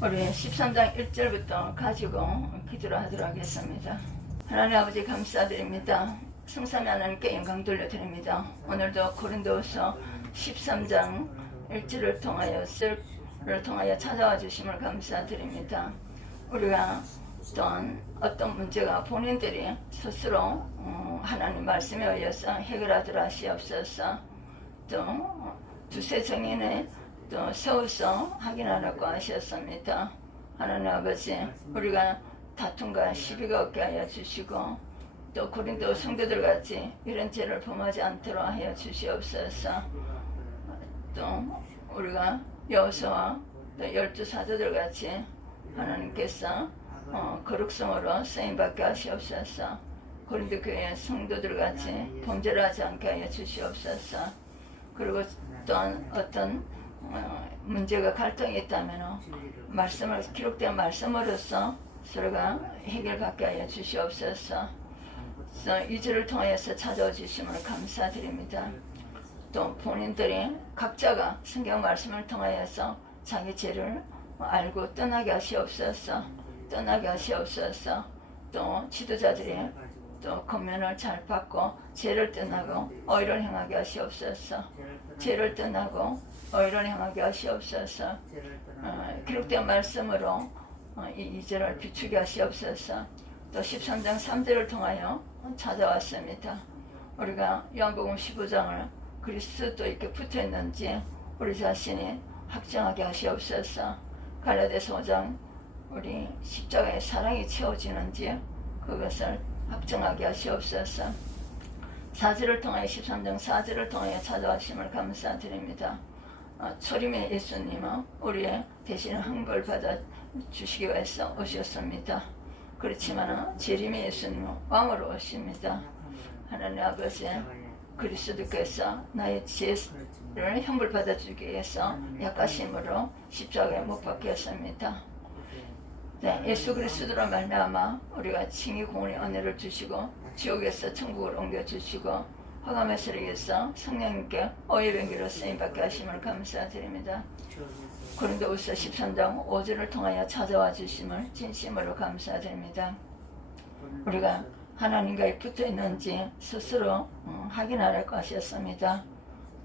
우리 13장 1절부터 가지고 기도를 하도록 하겠습니다. 하나님 아버지 감사드립니다. 성삼위 하나님께 영광 돌려드립니다. 오늘도 고린도후서 13장 1절을 통하여 찾아와 주심을 감사드립니다. 우리가 어떤 문제가 본인들이 스스로 하나님 말씀에 의해서 해결하도록 하시옵소서. 또 두세 정인의 또 세워서 확인하라고 하셨습니다. 하나님 아버지, 우리가 다툼과 시비가 없게 하여 주시고 또 고린도 성도들 같이 이런 죄를 범하지 않도록 하여 주시옵소서. 또 우리가 여호수아와 또 12사도들 같이 하나님께서 거룩성으로 쓰임받게 하시옵소서. 고린도 교회 성도들 같이 범죄를 하지 않게 하여 주시옵소서. 그리고 또한 어떤 문제가 갈등이 있다면 기록된 말씀으로서 서로가 해결받게 하여 주시옵소서. 이 절을 통해서 찾아와 주심을 감사드립니다. 또 본인들이 각자가 성경 말씀을 통하여서 자기 죄를 알고 떠나게 하시옵소서. 또 지도자들이 또 권면을 잘 받고 죄를 떠나고 의를 행하게 하시옵소서. 기록된 말씀으로 이 절을 비추게 하시옵소서. 또 13장 3절을 통하여 찾아왔습니다. 우리가 요한복음 15장을 그리스도께 붙어있는지 우리 자신이 확정하게 하시옵소서. 갈라디아서 5장 우리 십자가의 사랑이 채워지는지 그것을 확정하게 하시옵소서. 4절을 통하여 13장 4절을 통하여 찾아와심을 감사드립니다. 초림의 예수님은 우리의 대신 한걸 받아 주시기 위해서 오셨습니다. 그렇지만 재림의 예수님은 왕으로 오십니다. 하나님 아버지, 그리스도께서 나의 죄를 형벌 받아주기 위해서 약하심으로 십자가에 못 박혔습니다. 네, 예수 그리스도로 말미암아 우리가 칭의 공헌의 은혜를 주시고 지옥에서 천국을 옮겨주시고 허감의 세력에서 성령님께 의의 병기로 쓰임받게 하심을 감사드립니다. 고린도후서 13장 5절을 통하여 찾아와 주심을 진심으로 감사드립니다. 우리가 하나님과에 붙어있는지 스스로 확인하라고 하셨습니다.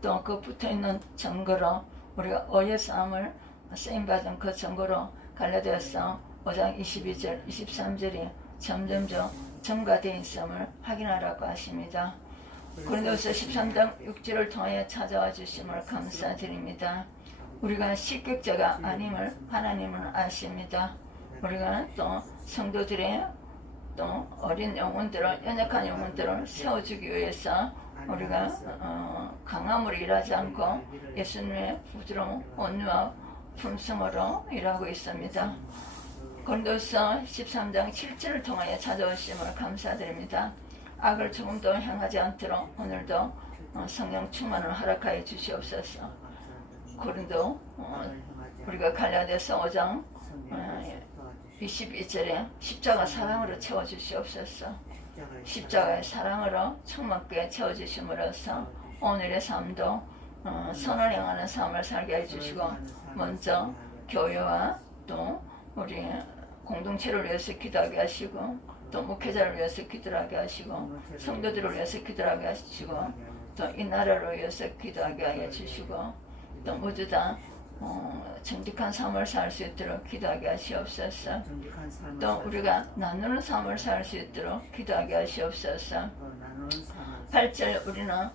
또 그 붙어있는 증거로 우리가 의의 싸움을 쓰임받은 그 증거로 갈라디아서 5장 22절 23절이 점점점 증가되어 있음을 확인하라고 하십니다. 고린도후서 13장 6절을 통하여 찾아와 주심을 감사드립니다. 우리가 식격자가 아님을 하나님은 아십니다. 우리가 또 성도들의 또 어린 영혼들을, 연약한 영혼들을 세워주기 위해서 우리가 강함으로 일하지 않고 예수님의 부드러운 온유와 품성으로 일하고 있습니다. 고린도서 13장 7절을 통하여 찾아오심을 감사드립니다. 악을 조금도 행하지 않도록 오늘도 성령 충만을 허락하여 주시옵소서. 고린도 우리가 갈라디아서 5장 22절에 십자가 사랑으로 채워주시옵소서. 십자가의 사랑으로 충만하게 채워주심으로써 오늘의 삶도 선을 행하는 삶을 살게 해주시고 먼저 교회와 또 우리 공동체를 위해서 기도하게 하시고 또 목회자를 위해서 기도하게 하시고 성도들을 위해서 기도하게 하시고 또 이 나라를 위해서 기도하게 하여 주시고 또 모두 다 정직한 삶을 살 수 있도록 기도하게 하시옵소서. 또 우리가 나누는 삶을 살 수 있도록 기도하게 하시옵소서. 8절 우리는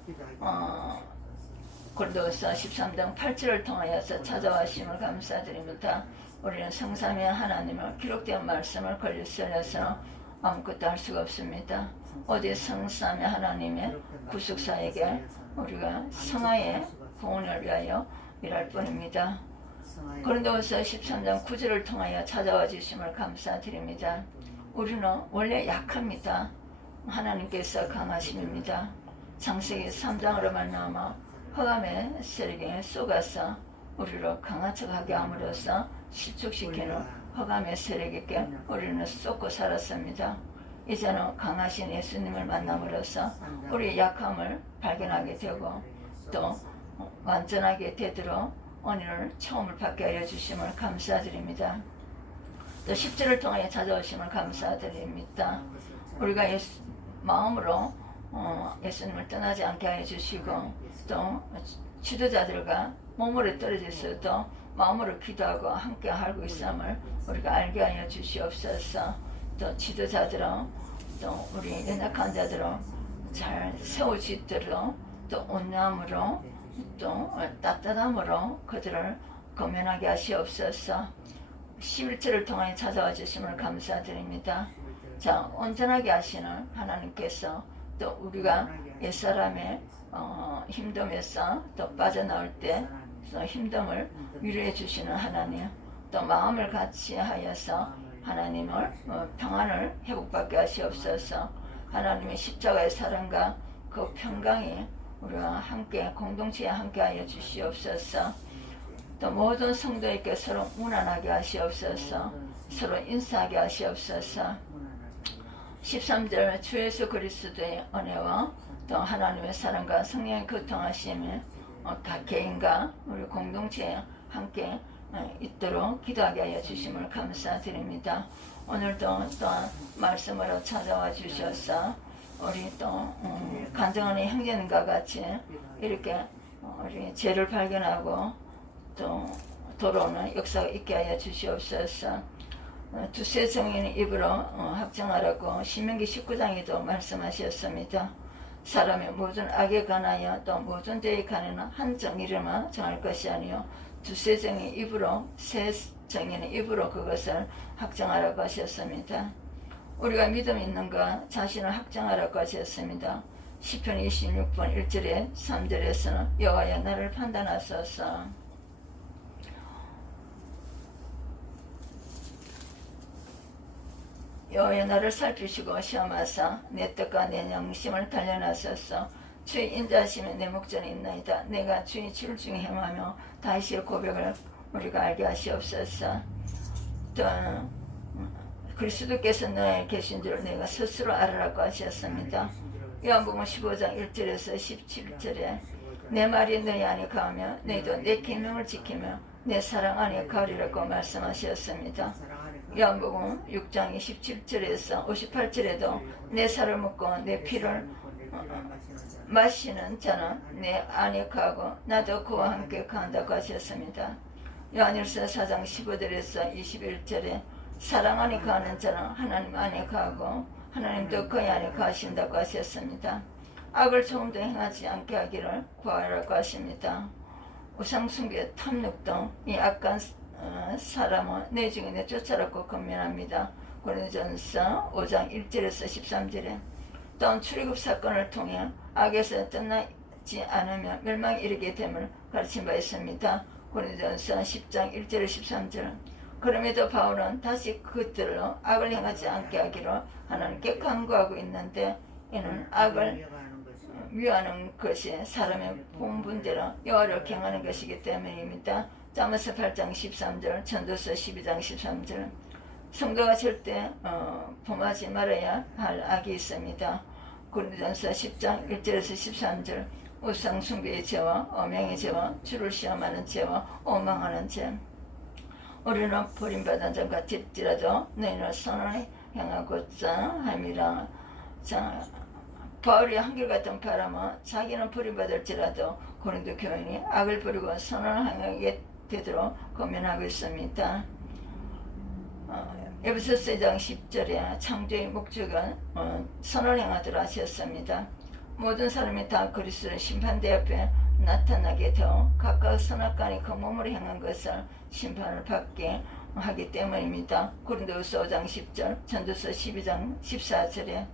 고린도후서 13장 8절을 통하여서 찾아와심을 감사드립니다. 우리는 성삼위 하나님을 기록된 말씀을 걸리설려서 아무것도 할 수가 없습니다. 오직 성삼위 하나님의 구속사에게 우리가 성화의 구원을 위하여 일할 뿐입니다. 고린도후서 13장 9절을 통하여 찾아와 주심을 감사드립니다. 우리는 원래 약합니다. 하나님께서 강하심입니다. 창세기 3장으로 만나며 허감의 세력에 쏘가서 우리를 강한 척하게 함으로써 실족시키는 허감의 세력에게 우리는 쏟고 살았습니다. 이제는 강하신 예수님을 만남으로써 우리의 약함을 발견하게 되고 또 완전하게 되도록 오늘 처음을 받게 하여 주심을 감사드립니다. 또 10절을 통하여 찾아오심을 감사드립니다. 우리가 마음으로 예수님을 떠나지 않게 하여 주시고 또 지도자들과 몸으로 떨어져 있어도 마음으로 기도하고 함께 하고 있음을 우리가 알게 하여 주시옵소서. 또 지도자들은 또 우리 연약한 자들은 잘 세워지도록 또 온유함으로 또 따뜻함으로 그들을 거면하게 하시옵소서. 11절을 통하여 찾아와 주심을 감사드립니다. 자, 온전하게 하시는 하나님께서 또 우리가 옛사람의 힘듦에서 또 빠져나올 때 힘듦을 위로해 주시는 하나님, 또 마음을 같이 하여서 하나님을 평안을 회복받게 하시옵소서. 하나님의 십자가의 사랑과 그 평강이 우리와 함께 공동체에 함께 하여 주시옵소서. 또 모든 성도에게 서로 무난하게 하시옵소서. 서로 인사하게 하시옵소서. 13절 주 예수 그리스도의 은혜와 또 하나님의 사랑과 성령의 교통하심이 각 개인과 우리 공동체에 함께 있도록 기도하게 하여 주심을 감사드립니다. 오늘도 또한 말씀으로 찾아와 주셔서 우리 또 간증하는 형제님과 같이 이렇게 우리 죄를 발견하고 또 돌아오는 역사가 있게 하여 주시옵소서. 두세 정인의 입으로 확정하라고 신명기 19장에도 말씀하셨습니다. 사람의 모든 악에 관하여 또 모든 죄에 관하여 한 정의를만 정할 것이 아니요 두세 정의 입으로 세 정인의 입으로 그것을 확정하라고 하셨습니다. 우리가 믿음 있는 것 자신을 확정하라고 하셨습니다. 시편 26편 1절에 3절에서는 여호와여 나를 판단하소서. 여호와여 나를 살피시고 시험하사 내 뜻과 내 양심을 단련하소서. 주의 인자하심이 내 목전에 있나이다. 내가 주의 질 중에 행하며 다시의 고백을 우리가 알게 하시옵소서. 또 그리스도께서 너에 계신 줄 내가 스스로 알으라고 하셨습니다. 요한복음 15장 1절에서 17절에 내 말이 너희 안에 가며 너희도 내 계명을 지키며 내 사랑 안에 가리라고 말씀하셨습니다. 요한복음 6장 27절에서 58절에도 내 살을 먹고 내 피를 마시는 자는 내 안에 가고 나도 그와 함께 간다고 하셨습니다. 요한일서 4장 15절에서 21절에 사랑 안에 가는 자는 하나님 안에 가고 하나님도 그의 안에 가신다고 하셨습니다. 악을 조금도 행하지 않게 하기를 구하라고 하십니다. 우상숭배, 탐욕 등 이 악한 사람은 내 중에 내 쫓아라고 권면합니다. 고린도전서 5장 1절에서 13절에 또한 출애굽 사건을 통해 악에서 떠나지 않으면 멸망에 이르게 됨을 가르친 바 있습니다. 고린도전서 10장 1절 13절. 그럼에도 바울은 다시 그들로 악을 행하지 않게 하기로 하나님께 간구하고 있는데 이는 악을 미워하는 것이 사람의 본분대로 여호와를 경하는 것이기 때문입니다. 잠언서 8장 13절, 전도서 12장 13절. 성도가 절대 범하지 말아야 할 악이 있습니다. 고린도전서 10장 1절에서 13절. 우상 숭배의 죄와 엄행의 죄와 주를 시험하는 죄와 오망하는 죄. 우리는 버림받은 자 같을지라도 너희는 선을 행하고자 함이라. 자, 바울이 한결같은 바람은 자기는 버림받을지라도 고린도 교인이 악을 버리고 선을 행하게 되도록 권면하고 있습니다. 에베소서 2장 10절에 창조의 목적은 선을 행하도록 하셨습니다. 모든 사람이 다 그리스도의 심판대 앞에 나타나게 되어 각각 선악간이 그 몸으로 행한 것을 심판을 받게 하기 때문입니다. 고린도후서 5장 10절, 전도서 12장 14절에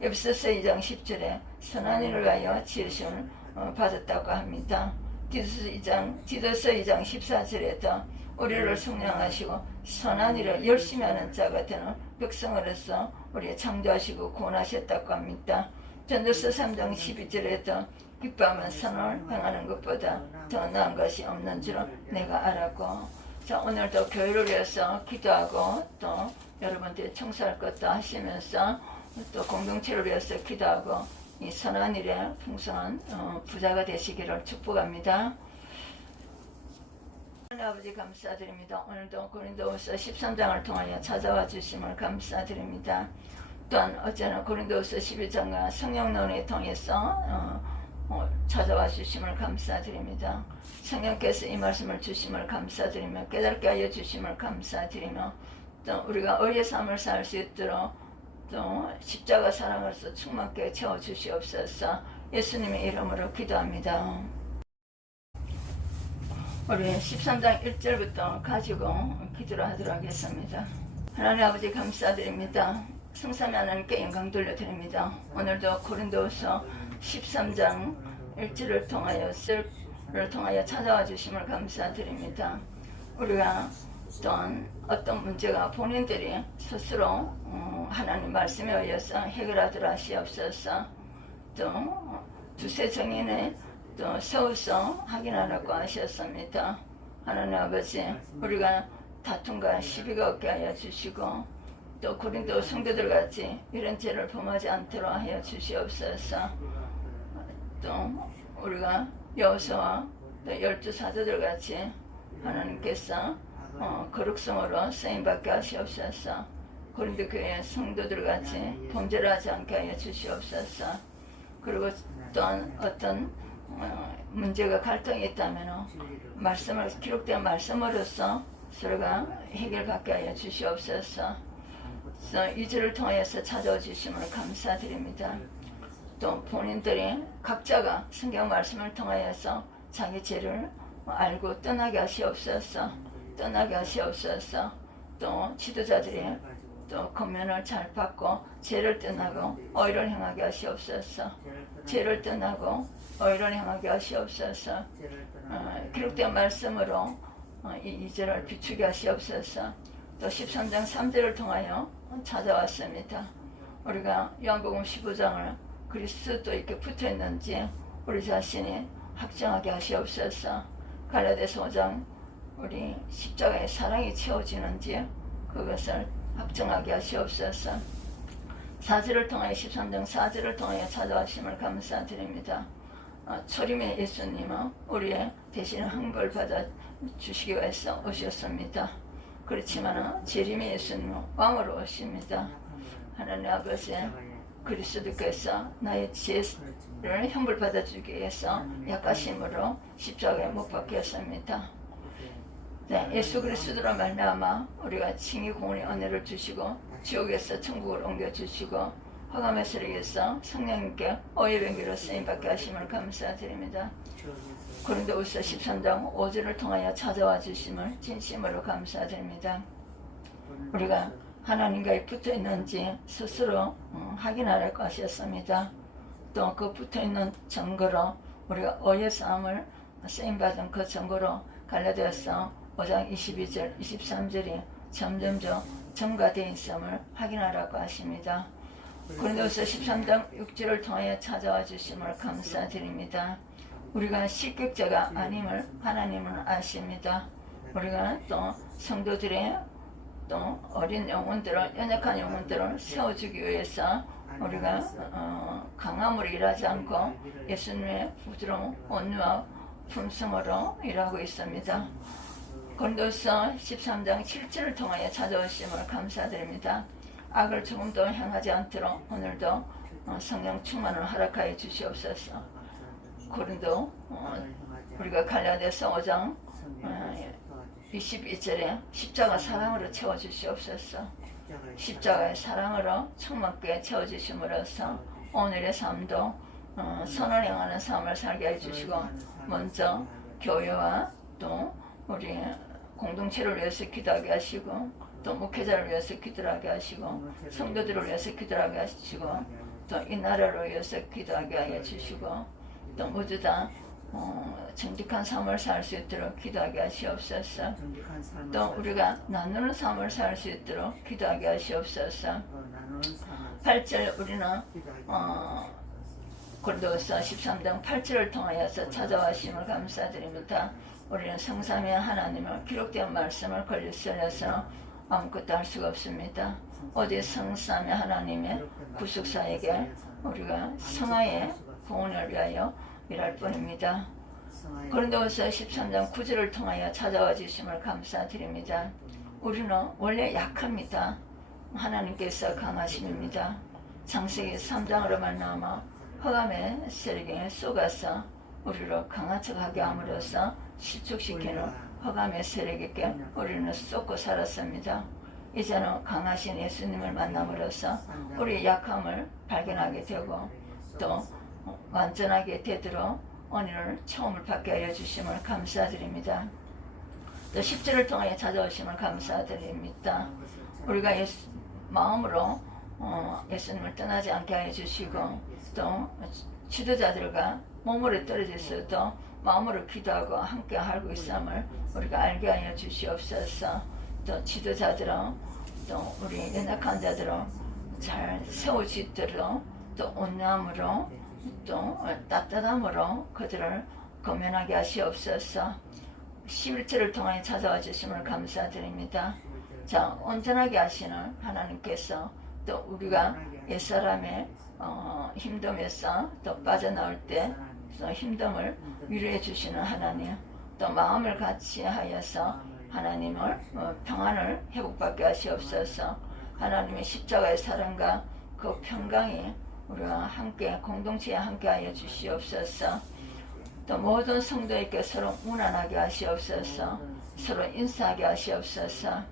에베소서 2장 10절에 선한 일을 위하여 지으심을 받았다고 합니다. 디도서 2장 14절에도 우리를 성령하시고 선한 일을 열심히 하는 자가 되는 백성으로서 우리를 창조하시고 구원하셨다고 합니다. 전도서 3장 12절에도 기뻐하면 선을 행하는 것보다 더 나은 것이 없는 줄 내가 알았고. 자, 오늘도 교회를 위해서 기도하고 또 여러분들이 청소할 것도 하시면서 또 공동체를 위해서 기도하고 이 선한 일에 풍성한 부자가 되시기를 축복합니다. 아버지 감사드립니다. 오늘도 고린도후서 13장을 통하여 찾아와 주심을 감사드립니다. 또한 어제는 고린도후서 12장과 성령론을 통해서 찾아와 주심을 감사드립니다. 성령께서 이 말씀을 주심을 감사드리며 깨닫게 하여 주심을 감사드리며 또 우리가 의의 삶을 살 수 있도록 또 십자가 사랑으로서 충만케 채워주시옵소서. 예수님의 이름으로 기도합니다. 우리 13장 1절부터 가지고 기도를 하도록 하겠습니다. 하나님 아버지 감사드립니다. 성삼위 하나님께 영광 돌려드립니다. 오늘도 고린도후서 13장 1절을 통하여 찾아와 주심을 감사드립니다. 우리가 또한 어떤 문제가 본인들이 스스로 하나님 말씀에 의해서 해결하도록 하시옵소서. 또 두세 정인의 또 세워서 확인하라고 하셨습니다. 하나님 아버지, 우리가 다툼과 시비가 없게 하여 주시고 또 고린도 성도들 같이 이런 죄를 범하지 않도록 하여 주시옵소서. 또 우리가 여호수아와 또 12사도들 같이 하나님께서 거룩성으로 쓰임받게 하시옵소서. 고린도 교회 성도들 같이 범죄를 하지 않게 하여 주시옵소서. 그리고 또한 어떤 문제가 갈등이 있다면 기록된 말씀으로서 서로가 해결받게 하여 주시옵소서. 이 절을 통해서 찾아와 주심을 감사드립니다. 또 본인들이 각자가 성경 말씀을 통하여서 자기 죄를 알고 떠나게 하시옵소서. 또 지도자들이 또 권면을 잘 받고 죄를 떠나고 의를 행하게 하시옵소서. 기록된 말씀으로 이 절을 비추게 하시옵소서. 또 13장 3절을 통하여 찾아왔습니다. 우리가 요한복음 15장을 그리스도께 붙어있는지 우리 자신이 확정하게 하시옵소서. 갈라디아서 5장 우리 십자가의 사랑이 채워지는지 그것을 확정하게 하시옵소서. 4절을 통하여 13장 4절을 통하여 찾아와심을 감사드립니다. 초림의 예수님은 우리의 대신 항벌 받아 주시기 위해서 오셨습니다. 그렇지만 재림의 예수님은 왕으로 오십니다. 하나님 아버지, 그리스도께서 나의 죄를 형벌 받아주기 위해서 약하심으로 십자가에 못 박혔습니다. 네, 예수 그리스도로 말미암아 우리가 칭의 공헌의 은혜를 주시고 지옥에서 천국을 옮겨주시고 화감의 세력에서 성령님께 의의 변기로 쓰임받게 하심을 감사드립니다. 고린도후서 13장 5절을 통하여 찾아와 주심을 진심으로 감사드립니다. 우리가 하나님과 붙어있는지 스스로 확인하라고 하셨습니다. 또 그 붙어있는 증거로 우리가 의의 싸움을 쓰임받은 그 증거로 갈라디아서 5장 22절 23절이 점점점 증가되어 있음을 확인하라고 하십니다. 고린도후서 13장 6절을 통하여 찾아와 주심을 감사드립니다. 우리가 실격자가 아님을 하나님은 아십니다. 우리가 또 성도들의 또 어린 영혼들을, 연약한 영혼들을 세워주기 위해서 우리가 강함으로 일하지 않고 예수님의 부드러운 온유와 품성으로 일하고 있습니다. 고린도서 13장 7절을 통하여 찾아오심을 감사드립니다. 악을 조금도 행하지 않도록 오늘도 성령 충만을 허락하여 주시옵소서. 고린도 우리가 갈라디아서 5장 22절에 십자가 사랑으로 채워주시옵소서. 십자가의 사랑으로 충만하게 채워주심으로써 오늘의 삶도 선을 향하는 삶을 살게 해주시고 먼저 교회와 또 우리 공동체를 위해서 기도하게 하시고 또 목회자를 위해서 기도하게 하시고 성도들을 위해서 기도하게 하시고 또 이 나라를 위해서 기도하게 하여 주시고 또 모두 다 정직한 삶을 살 수 있도록 기도하게 하시옵소서. 또 우리가 나누는 삶을 살 수 있도록 기도하게 하시옵소서. 8절 우리는 고린도후서 13장 8절을 통하여서 찾아와심을 감사드립니다. 우리는 성삼위의 하나님을 기록된 말씀을 걸리설려서 아무것도 할 수가 없습니다. 오직 성삼위 하나님의 구속사에게 우리가 성화의 구원을 위하여 일할 뿐입니다. 고린도후서 13장 9절을 통하여 찾아와 주심을 감사드립니다. 우리는 원래 약합니다. 하나님께서 강하심입니다. 창세기 3장으로 만나며 흑암의 세력에 속아서 우리를 강한 척하게 함으로써 실족시키는 흑암의 세력에게 우리는 쏟고 살았습니다. 이제는 강하신 예수님을 만남으로써 우리의 약함을 발견하게 되고 또 완전하게 되도록 오늘 처음을 받게 하여 주심을 감사드립니다. 또 10절을 통하여 찾아오심을 감사드립니다. 우리가 마음으로 예수님을 떠나지 않게 하여 주시고 또 지도자들과 몸으로 떨어져 있어도 마음으로 기도하고 함께 하고 있음을 우리가 알게 하여 주시옵소서. 또 지도자들은 또 우리 연약한 자들은 잘 세워지도록 또 온유함으로 또 따뜻함으로 그들을 거면하게 하시옵소서. 11절을 통하여 찾아와 주심을 감사드립니다. 자, 온전하게 하시는 하나님께서 또 우리가 옛사람의 힘듦에서 또 빠져나올 때 또 힘듦을 위로해 주시는 하나님, 또 마음을 같이 하여서 하나님을 평안을 회복받게 하시옵소서. 하나님의 십자가의 사랑과 그 평강이 우리와 함께 공동체에 함께 하여 주시옵소서. 또 모든 성도에게 서로 무난하게 하시옵소서. 서로 인사하게 하시옵소서.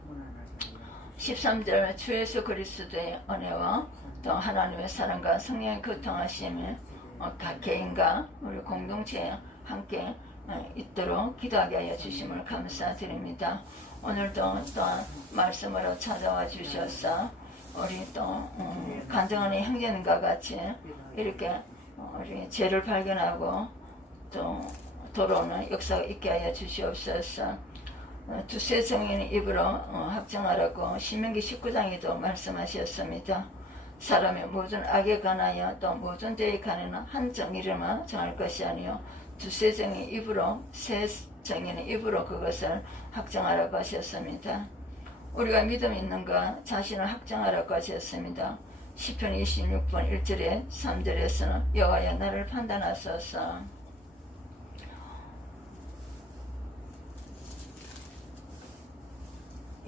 13절 주 예수 그리스도의 은혜와 또 하나님의 사랑과 성령의 교통하심에 각 개인과 우리 공동체에 함께 있도록 기도하게 하여 주심을 감사드립니다. 오늘도 또한 말씀으로 찾아와 주셔서 우리 또 간증하는 형제님과 같이 이렇게 우리 죄를 발견하고 또 돌아오는 역사가 있게 하여 주시옵소서. 두세 정인의 입으로 확정하라고 신명기 19장에도 말씀하셨습니다. 사람의 모든 악에 관하여 또 모든 죄에 관하여 한 정의를만 정할 것이 아니요 두세 정의 입으로 세 정인의 입으로 그것을 확정하라고 하셨습니다. 우리가 믿음 있는 것 자신을 확정하라고 하셨습니다. 시편 26편 1절에 3절에서는 여호와여 나를 판단하소서.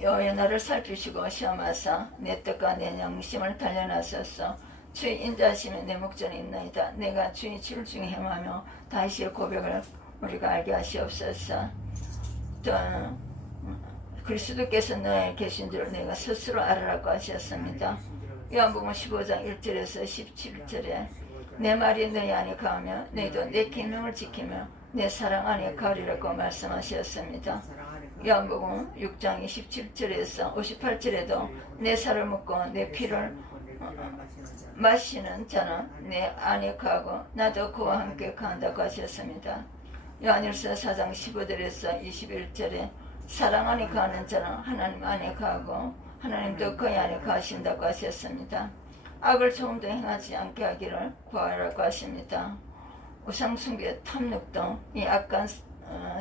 여호와여 나를 살피시고 시험하사 내 뜻과 내 양심을 단련하소서. 주의 인자하심이 내 목전에 있나이다. 내가 주의 질 중에 행하며 다시의 고백을 우리가 알게 하시옵소서. 또 그리스도께서 너에 계신 줄 내가 스스로 알으라고 하셨습니다. 요한복음 15장 1절에서 17절에 내 말이 너희 안에 거하며 너희도 내 계명을 지키며 내 사랑 안에 거하리라고 말씀하셨습니다. 요한복음 6장 27절에서 58절에도 내 살을 먹고 내 피를 마시는 자는 내 안에 거하고 나도 그와 함께 거한다고 하셨습니다. 요한일서 4장 15절에서 21절에 사랑 안에 거하는 자는 하나님 안에 거하고 하나님도 그의 안에 거하신다고 하셨습니다. 악을 조금도 행하지 않게 하기를 구하라고 하십니다. 우상숭배, 탐욕 등 이 악한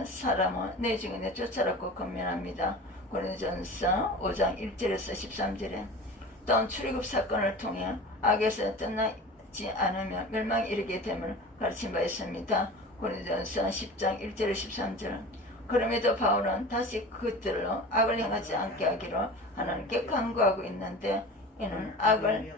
사람은 내 중에 내 쫓아라고 권면합니다. 고린도전서 5장 1절에서 13절에 또한 출애굽 사건을 통해 악에서 떠나지 않으면 멸망에 이르게 됨을 가르친 바 있습니다. 고린도전서 10장 1절 13절. 그럼에도 바울은 다시 그들로 악을 행하지 않게 하기로 하나님께 간구하고 있는데 이는 악을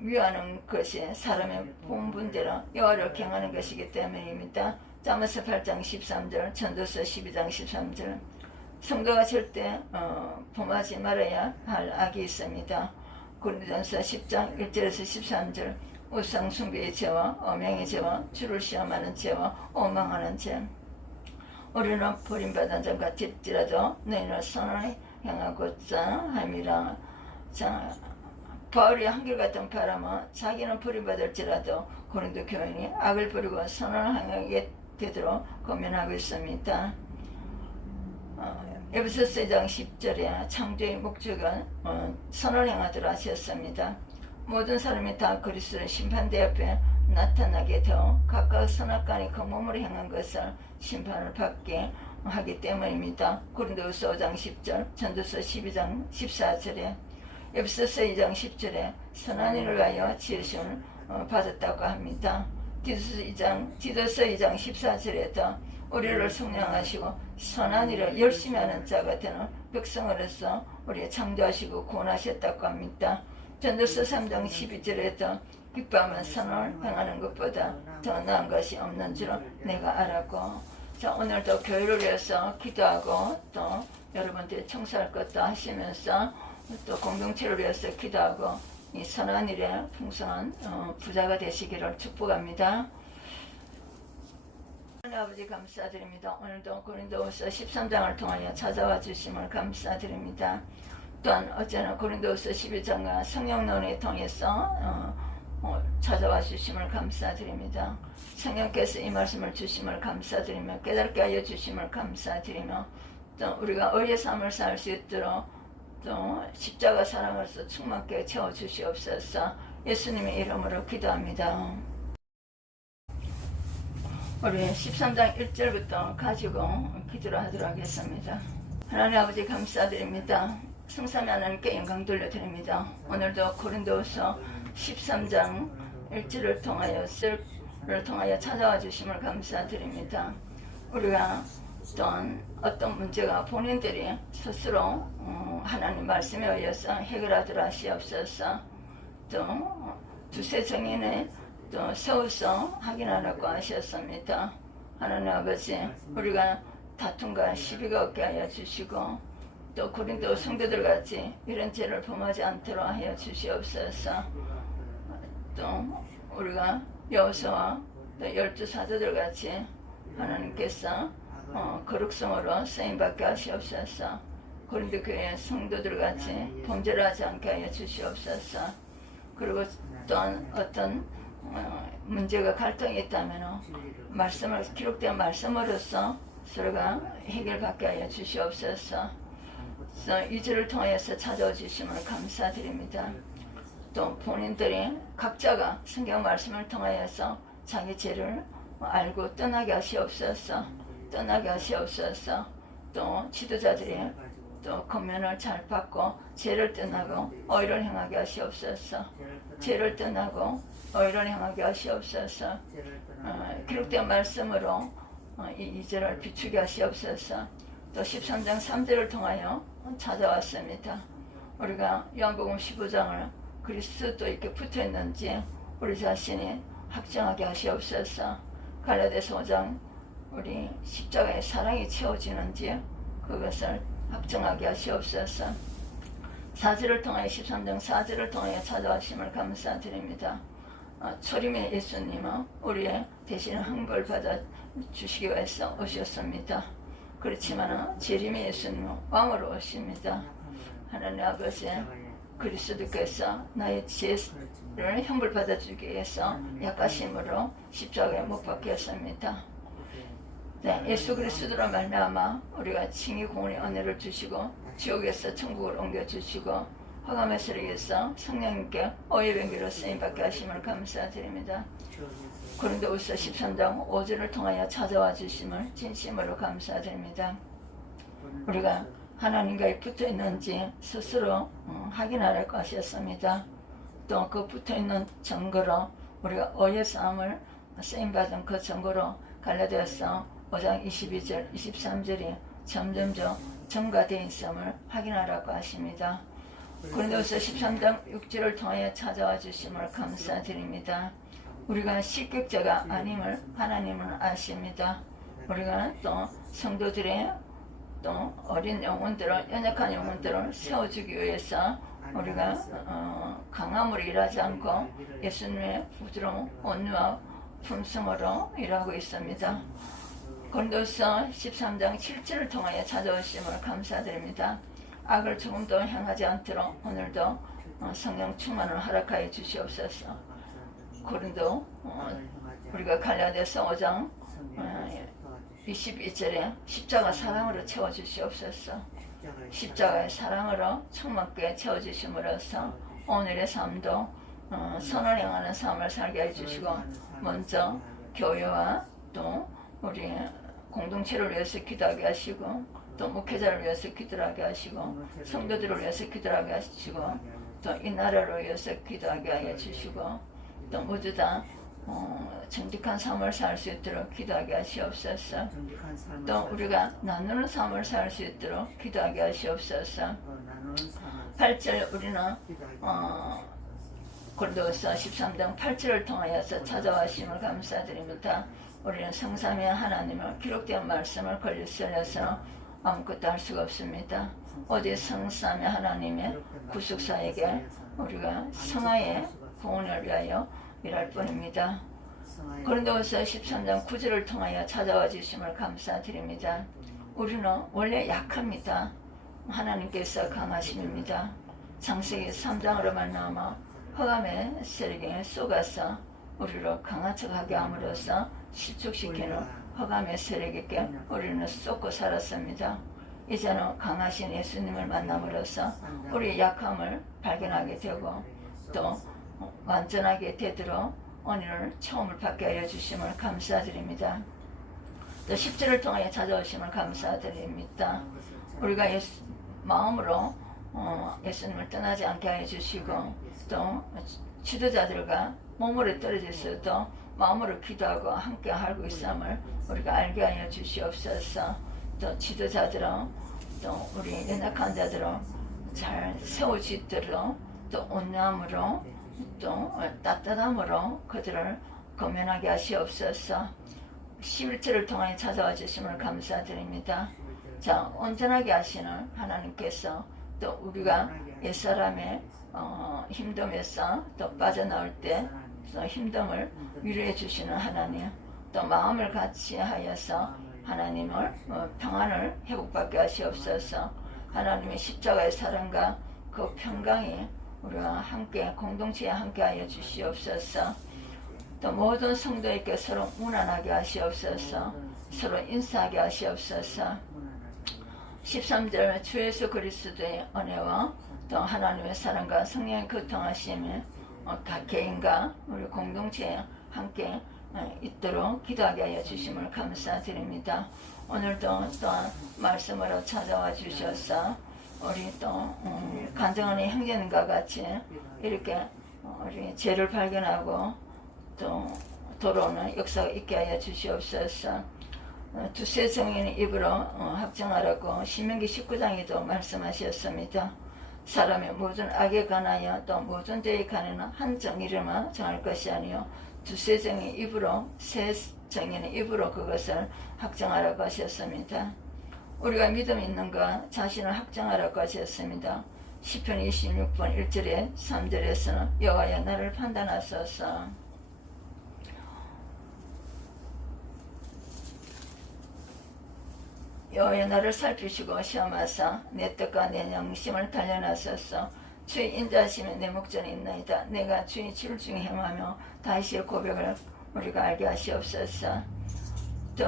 미워하는 것이 사람의 본분대로 여호와를 경하는 것이기 때문입니다. 잠언서 8장 13절, 전도서 12장 13절. 성도가 절대 범하지 말아야 할 악이 있습니다. 고린도전서 10장 1절에서 13절. 우상 숭배의 죄와 엄행의 죄와 주를 시험하는 죄와 오망하는 죄. 우리는 버림받은 자 같을지라도 너희는 선을 행하고자 함이라. 자, 바울이 한결같은 바람은 자기는 버림받을지라도 고린도 교인이 악을 버리고 선을 행하게 되도록 고민하고 있습니다. 에베소서 2장 10절에 창조의 목적은 선을 행하도록 하셨습니다. 모든 사람이 다 그리스도의 심판대 앞에 나타나게 되어 각각 선악간에 그 몸으로 행한 것을 심판을 받게 하기 때문입니다. 고린도후서 5장 10절, 전도서 12장 14절에 에베소서 2장 10절에 선한 일을 위하여 지으심을 받았다고 합니다. 디도서 2장 14절에도 우리를 성령하시고 선한 일을 열심히 하는 자가 되는 백성으로서 우리 창조하시고 구원하셨다고 합니다. 전도서 3장 12절에도 기뻐하면 선을 행하는 것보다 더 나은 것이 없는 줄 내가 알았고, 자, 오늘도 교회를 위해서 기도하고 또 여러분들이 청소할 것도 하시면서 또 공동체를 위해서 기도하고 이 선한 일에 풍성한 부자가 되시기를 축복합니다. 하나님 아버지 감사드립니다. 오늘도 고린도후서 13장을 통하여 찾아와 주심을 감사드립니다. 또한 어제는 고린도후서 12장과 성령론을 통해서 찾아와 주심을 감사드립니다. 성령께서 이 말씀을 주심을 감사드리며 깨닫게 하여 주심을 감사드리며 또 우리가 의의 삶을 살 수 있도록 또 십자가 사랑으로서 충만케 채워주시옵소서. 예수님의 이름으로 기도합니다. 우리 13장 1절부터 가지고 기도를 하도록 하겠습니다. 하나님 아버지 감사드립니다. 성삼위 하나님께 영광 돌려드립니다. 오늘도 고린도후서 13장 1절을 통하여 찾아와 주심을 감사드립니다. 우리가 또한 어떤 문제가 본인들이 스스로 하나님 말씀에 의해서 해결하도록 하시옵소서. 또 두세 정인에 또 세워서 확인하라고 하셨습니다. 하나님 아버지, 우리가 다툼과 시비가 없게 하여 주시고 또 고린도 성도들 같이 이런 죄를 범하지 않도록 하여 주시옵소서. 또 우리가 여호수아와 또 12 사도들 같이 하나님께서 거룩성으로 쓰임받게 하시옵소서. 고린도 교회 성도들 같이 범죄를 하지 않게 하여 주시옵소서. 그리고 또한 어떤 문제가 갈등이 있다면 기록된 말씀으로서 서로가 해결받게 하여 주시옵소서. 이 절을 통해서 찾아와 주심을 감사드립니다. 또 본인들이 각자가 성경 말씀을 통하여서 자기 죄를 알고 떠나게 하시옵소서. 또 지도자들이 또 권면을 잘 받고 죄를 떠나고 의를 행하게 하시옵소서. 기록된 말씀으로 이 2절을 비추게 하시옵소서. 또 13장 3절을 통하여 찾아왔습니다. 우리가 요한복음 15장을 그리스도께 붙어있는지 우리 자신이 확정하게 하시옵소서. 갈라디아서 5장 우리 십자가의 사랑이 채워지는지 그것을 확정하게 하시옵소서. 4절을 통하여 13장 4절을 통하여 찾아와심을 감사드립니다. 초림의 예수님은 우리의 대신 항벌 받아 주시기 위해서 오셨습니다. 그렇지만 재림의 예수님은 왕으로 오십니다. 하나님 아버지, 그리스도께서 나의 죄를 형벌 받아 주기 위해서 약하심으로 십자가에 못 박혔습니다. 네, 예수 그리스도로 말미암아 우리가 칭의 공헌의 은혜를 주시고 지옥에서 천국을 옮겨주시고 화감의 위해서 성령님께 의의 변기로 쓰임받게 하심을 감사드립니다. 고린도후서 13장 5절을 통하여 찾아와 주심을 진심으로 감사드립니다. 우리가 하나님과 붙어있는지 스스로 확인하라고 하셨습니다. 또 그 붙어있는 증거로 우리가 의의 싸움을 쓰임받은 그 증거로 갈라디아서 5장 22절 23절이 점점점 증가되어 있음을 확인하라고 하십니다. 고린도후서 13장 6절을 통하여 찾아와 주심을 감사드립니다. 우리가 실격자가 아님을 하나님은 아십니다. 우리가 또 성도들의 또 어린 영혼들을, 연약한 영혼들을 세워주기 위해서 우리가 강함으로 일하지 않고 예수님의 부드러운 온유와 품성으로 일하고 있습니다. 고린도서 13장 7절을 통하여 찾아오심을 감사드립니다. 악을 조금도 행하지 않도록 오늘도 성령 충만을 허락하여 주시옵소서. 고린도 우리가 갈라디아서 5장 22절에 십자가 사랑으로 채워주시옵소서. 십자가의 사랑으로 충만하게 채워주심으로써 오늘의 삶도 선을 행하는 삶을 살게 해주시고 먼저 교회와 또 우리 공동체를 위해서 기도하게 하시고 또 목회자를 위해서 기도하게 하시고 성도들을 위해서 기도하게 하시고 또 이 나라를 위해서 기도하게 하여 주시고 또 모두 다 정직한 삶을 살 수 있도록 기도하게 하시옵소서. 정직한 삶을 또 살 우리가 수 있도록 나누는 삶을 살 수 있도록 기도하게 하시옵소서. 나누는 삶을 8절 우리는 기도하게 고린도서 13장 8절을 통하여서 찾아와심을 감사드립니다. 우리는 성삼위의 하나님을 기록된 말씀을 걸리슬려서 아무것도 할 수가 없습니다. 오직 성삼위 하나님의 구속사에게 우리가 성화의 구원을 위하여 일할 뿐입니다. 고린도서 13장 9절을 통하여 찾아와 주심을 감사드립니다. 우리는 원래 약합니다. 하나님께서 강하심입니다. 창세기 3장으로 만나며 흑암의 세력에 쏘가서 우리를 강한 척하게 함으로써 실축시키는 흑암의 세력에게 우리는 쏟고 살았습니다. 이제는 강하신 예수님을 만남으로써 우리의 약함을 발견하게 되고 또 완전하게 되도록 오늘 처음을 받게 하여 주심을 감사드립니다. 또 10절을 통하여 찾아오심을 감사드립니다. 우리가 마음으로 예수님을 떠나지 않게 하여 주시고 또 지도자들과 몸으로 떨어졌어도 마음으로 기도하고 함께 하고 있음을 우리가 알게 하여 주시옵소서. 또 지도자들은 또 우리 연약한 자들은 잘 세워지도록 또 온유함으로 또 따뜻함으로 그들을 고면하게 하시옵소서. 11절을 통하여 찾아와 주심을 감사드립니다. 자, 온전하게 하시는 하나님께서 또 우리가 옛사람의 힘듦에서 또 빠져나올 때 힘듦을 위로해 주시는 하나님, 또 마음을 같이 하여서 하나님을 평안을 회복받게 하시옵소서. 하나님의 십자가의 사랑과 그 평강이 우리와 함께 공동체에 함께 하여 주시옵소서. 또 모든 성도에게 서로 무난하게 하시옵소서. 서로 인사하게 하시옵소서. 13절 주 예수 그리스도의 은혜와 또 하나님의 사랑과 성령의 교통하심에 각 개인과 우리 공동체에 함께 있도록 기도하게 하여 주심을 감사드립니다. 오늘도 또한 말씀으로 찾아와 주셔서 우리 또 간증하는 형제님과 같이 이렇게 우리 죄를 발견하고 또 돌아오는 역사가 있게 하여 주시옵소서. 두세 정인의 입으로 확정하라고 신명기 19장에도 말씀하셨습니다. 사람의 모든 악에 관하여 또 모든 죄에 관하여 한 정의를만 정할 것이 아니요 두세 정의 입으로 세 정인의 입으로 그것을 확정하라고 하셨습니다. 우리가 믿음 있는 것 자신을 확정하라고 하셨습니다. 시편 26번 1절에 3절에서는 여호와여 나를 판단하소서. 여호와여 나를 살피시고 시험하사 내 뜻과 내 양심을 단련하소서. 주의 인자하심에 내 목전에 있나이다. 내가 주의 질 중에 행하며 다시의 고백을 우리가 알게 하시옵소서. 또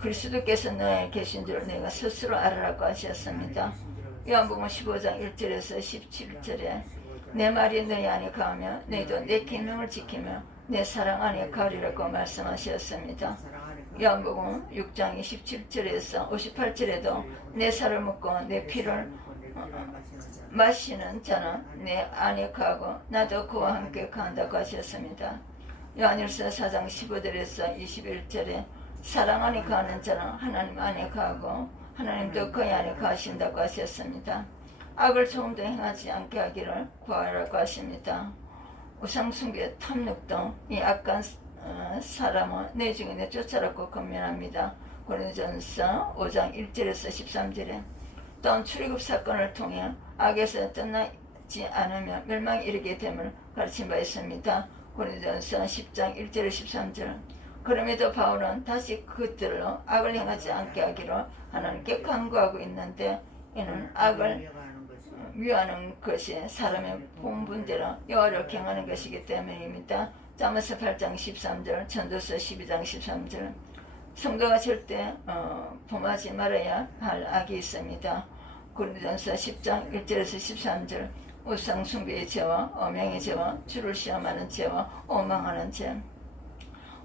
그리스도께서 너에 계신 줄 내가 스스로 알으라고 하셨습니다. 요한복음 15장 1절에서 17절에 내 말이 너희 안에 거하며 너희도 내 계명을 지키며 내 사랑 안에 거하리라고 말씀하셨습니다. 요한복음 6장 27절에서 58절에도 내 살을 먹고 내 피를 마시는 자는 내 안에 거하고 나도 그와 함께 거한다고 하셨습니다. 요한일서 4장 15절에서 21절에 사랑 안에 거하는 자는 하나님 안에 거하고 하나님도 그의 안에 거하신다고 하셨습니다. 악을 조금도 행하지 않게 하기를 구하라고 하십니다. 우상숭배, 탐욕 등 이 악한 사람은 내 중에 내 쫓아라고 권면합니다. 고린도전서 5장 1절에서 13절에 또한 출애굽 사건을 통해 악에서 떠나지 않으며 멸망에 이르게 됨을 가르친 바 있습니다. 고린도전서 10장 1절 13절. 그럼에도 바울은 다시 그것들로 악을 행하지 않게 하기로 하나님께 간구하고 있는데 이는 악을 미워하는 것이 사람의 본분대로 여호와를 경하는 것이기 때문입니다. 잠언서 8장 13절, 전도서 12장 13절. 성도가 절대 범하지 말아야 할 악이 있습니다. 고린도전서 10장 1절에서 13절. 우상 숭배의 죄와 엄행의 죄와 주를 시험하는 죄와 오망하는 죄.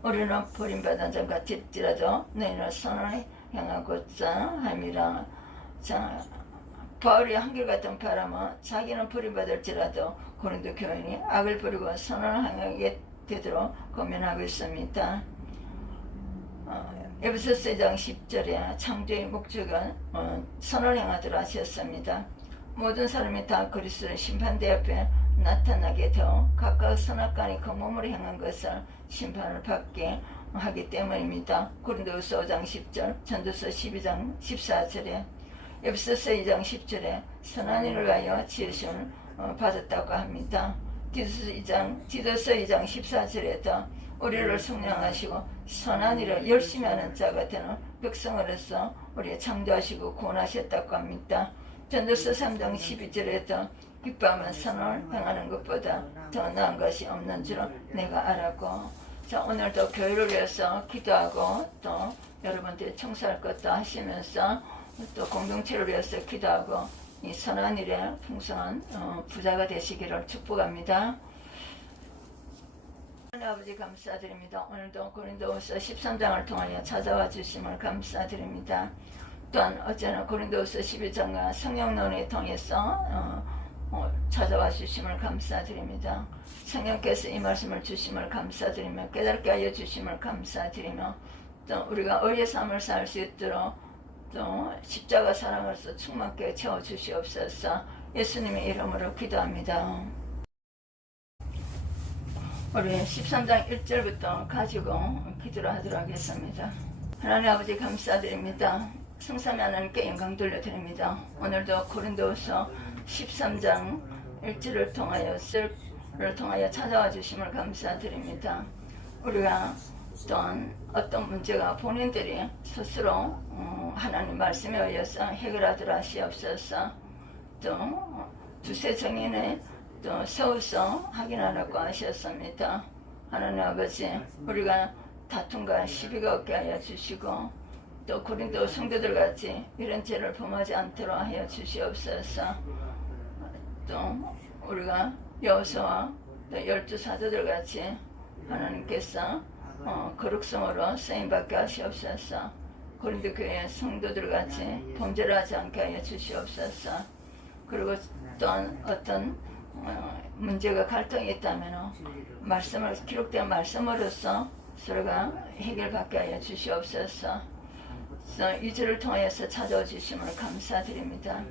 우리는 버림받은 자 같을지라도 너희는 선을 행하고자 함이라. 자, 바울이 한결같은 바람은 자기는 버림받을지라도 고린도 교인이 악을 버리고 선을 되도록 고민하고 있습니다. 에베소서 2장 10절에 창조의 목적은 선을 행하도록 하셨습니다. 모든 사람이 다 그리스도의 심판대 앞에 나타나게 되어 각각 선악간에 그 몸으로 행한 것을 심판을 받게 하기 때문입니다. 고린도후서 5장 10절, 전도서 12장 14절에, 에베소서 2장 10절에 선한 일을 위하여 지으심을 받았다고 합니다. 디도서 2장 14절에도 우리를 성령하시고 선한 일을 열심히 하는 자가 되는 백성으로서 우리를 창조하시고 구원하셨다고 합니다. 전도서 3장 12절에도 기뻐하면 선을 행하는 것보다 더 나은 것이 없는 줄 내가 알았고, 자, 오늘도 교회를 위해서 기도하고 또 여러분들이 청소할 것도 하시면서 또 공동체를 위해서 기도하고 이 선한 일에 풍성한 부자가 되시기를 축복합니다. 하나님 아버지 감사드립니다. 오늘도 고린도후서 13장을 통하여 찾아와 주심을 감사드립니다. 또한 어제는 고린도후서 12장과 성령론을 통해서 찾아와 주심을 감사드립니다. 성령께서 이 말씀을 주심을 감사드리며 깨닫게 하여 주심을 감사드리며 또 우리가 의의 삶을 살 수 있도록 또 십자가 사랑으로서 충만케 채워주시옵소서. 예수님의 이름으로 기도합니다. 우리 13장 1절부터 가지고 기도를 하도록 하겠습니다. 하나님 아버지 감사드립니다. 성삼위 하나님께 영광 돌려드립니다. 오늘도 고린도후서 13장 1절을 통하여 찾아와 주심을 감사드립니다. 우리가 또한 어떤 문제가 본인들이 스스로 하나님 말씀에 의해서 해결하도록 하시옵소서. 또 두세 정인에 또 세워서 확인하라고 하셨습니다. 하나님 아버지, 우리가 다툼과 시비가 없게 하여 주시고 또 고린도 성도들 같이 이런 죄를 범하지 않도록 하여 주시옵소서. 또 우리가 여호수아와 또 12사도들 같이 하나님께서 거룩성으로 쓰임받게 하시옵소서. 고린도 교회 성도들 같이 범죄를 하지 않게 하여 주시옵소서. 그리고 또한 어떤 문제가 갈등이 있다면 기록된 말씀으로서 서로가 해결받게 하여 주시옵소서. 2절을 통해서 찾아와 주심을 감사드립니다.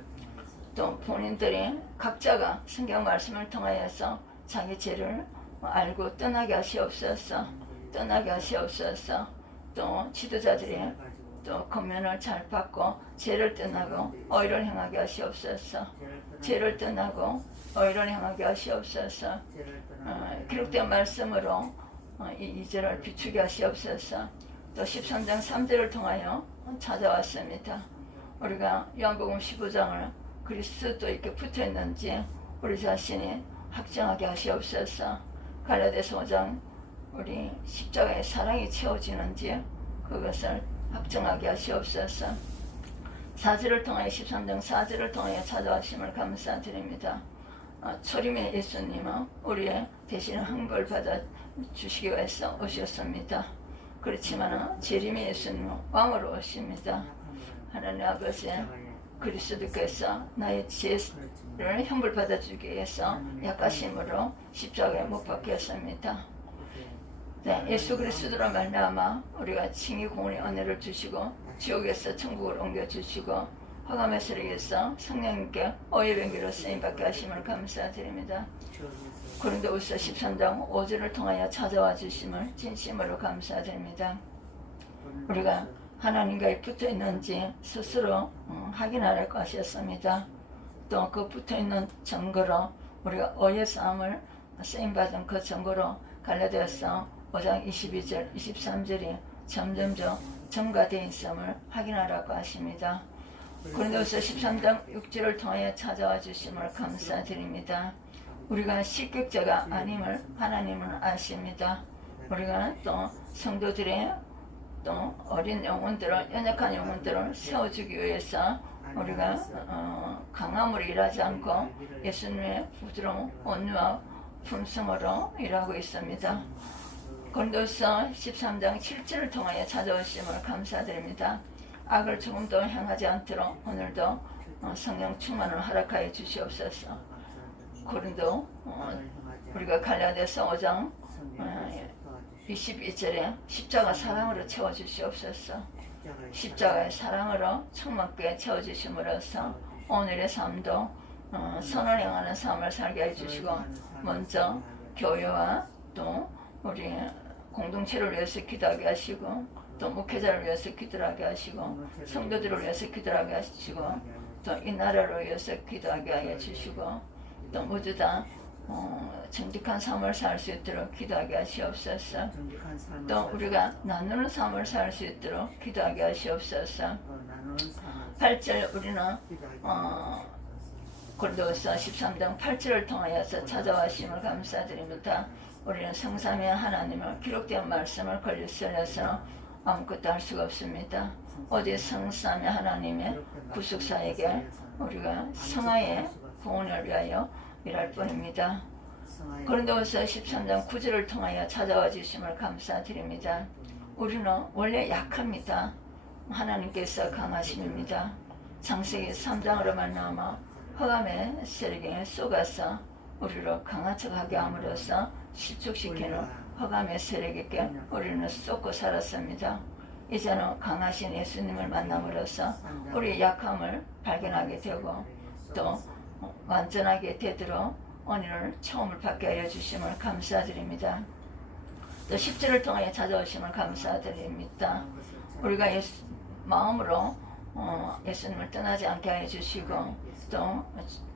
또 본인들이 각자가 성경 말씀을 통하여서 자기 죄를 알고 떠나게 하시옵소서. 또 지도자들이 또 권면을 잘 받고 죄를 떠나고 의를 행하게 하시옵소서. 기록된 말씀으로 이 2절을 비추게 하시옵소서. 또 13장 3절을 통하여 찾아왔습니다. 우리가 요한복음 15장을 그리스도께 붙어있는지 우리 자신이 확정하게 하시옵소서. 갈라디아서 5장 우리 십자가의 사랑이 채워지는지 그것을 확정하게 하시옵소서. 4절을 통하여 13장 4절을 통하여 찾아와심을 감사드립니다. 초림의 예수님은 우리의 대신 항벌 받아 주시기 위해서 오셨습니다. 그렇지만 재림의 예수님은 왕으로 오십니다. 하나님 아버지, 그리스도께서 나의 죄를 형벌 받아주기 위해서 약하심으로 십자가에 못 박혔습니다. 네, 예수 그리스도로 말미암아 우리가 칭의 공헌의 은혜를 주시고 지옥에서 천국을 옮겨주시고 화감의 세력에서 성령님께 오해 변기로 쓰임받게 하심을 감사드립니다. 고린도후서 13장 5절을 통하여 찾아와 주심을 진심으로 감사드립니다. 우리가 하나님과 붙어있는지 스스로 확인하라고 하셨습니다. 또 그 붙어있는 증거로 우리가 오해 싸움을 쓰임받은 그 증거로 갈라디아서 5장 22절 23절이 점점점 증가되어 있음을 확인하라고 하십니다. 고린도서 13장 6절을 통하여 찾아와 주심을 감사드립니다. 우리가 식격자가 아님을 하나님은 아십니다. 우리가 또 성도들의 또 어린 영혼들을, 연약한 영혼들을 세워주기 위해서 우리가 강함으로 일하지 않고 예수님의 부드러운 온유와 품성으로 일하고 있습니다. 고린도서 13장 7절을 통하여 찾아오심을 감사드립니다. 악을 조금도 행하지 않도록 오늘도 성령 충만을 허락하여 주시옵소서. 고린도 우리가 갈라디아서 5장 성령께서 22절에 십자가 사랑으로 채워주시옵소서. 십자가의 사랑으로 충만케 채워주심으로써 오늘의 삶도 선을 행하는 삶을 살게 해주시고, 먼저 교회와 또 우리 공동체를 위해서 기도하게 하시고, 또 목회자를 위해서 기도하게 하시고, 성도들을 위해서 기도하게 하시고, 또 이 나라를 위해서 기도하게 하여 주시고, 또 모두 다 정직한 삶을 살 수 있도록 기도하게 하시옵소서. 또 우리가 나누는 삶을 살 수 있도록 기도하게 하시옵소서. 8절 우리는 고린도서 13장 8절을 통하여서 찾아와심을 감사드립니다. 우리는 성삼위 하나님을 기록된 말씀을 걸리설려서 아무것도 할 수가 없습니다. 어디 성삼위 하나님의 구속사에게 우리가 성화의 구원을 위하여 일할 뿐입니다. 고린도서 13장 9절을 통하여 찾아와 주심을 감사드립니다. 우리는 원래 약합니다. 하나님께서 강하심입니다. 창세기 3장으로 만나며 흑암의 세력에 쏘가서 우리를 강한 척하게 함으로써 실족시키는 흑암의 세력에게 우리는 쏟고 살았습니다. 이제는 강하신 예수님을 만남으로써 우리의 약함을 발견하게 되고, 또 완전하게 되도록 오늘 처음을 받게 하여 주심을 감사드립니다. 또 10절을 통하여 찾아오심을 감사드립니다. 우리가 마음으로 예수님을 떠나지 않게 하여 주시고, 또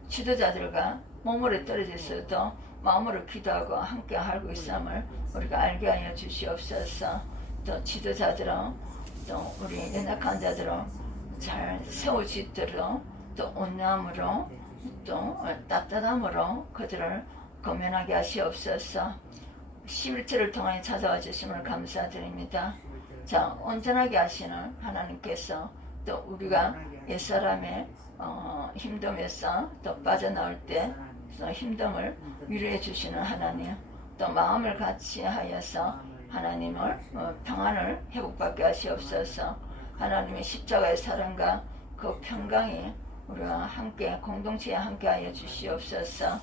지도자들과 몸으로 떨어져 있어도 마음으로 기도하고 함께 하고 있음을 우리가 알게 하여 주시옵소서. 또 지도자들은 또 우리 연약한 자들은 잘 세워지도록, 또 온유함으로 또 따뜻함으로 그들을 거면하게 하시옵소서. 11절을 통하여 찾아와 주심을 감사드립니다. 자, 온전하게 하시는 하나님께서 또 우리가 옛사람의 힘듦에서 또 빠져나올 때 힘듦을 위로해 주시는 하나님, 또 마음을 같이 하여서 하나님을 평안을 회복받게 하시옵소서. 하나님의 십자가의 사랑과 그 평강이 우리와 함께 공동체에 함께 하여 주시옵소서.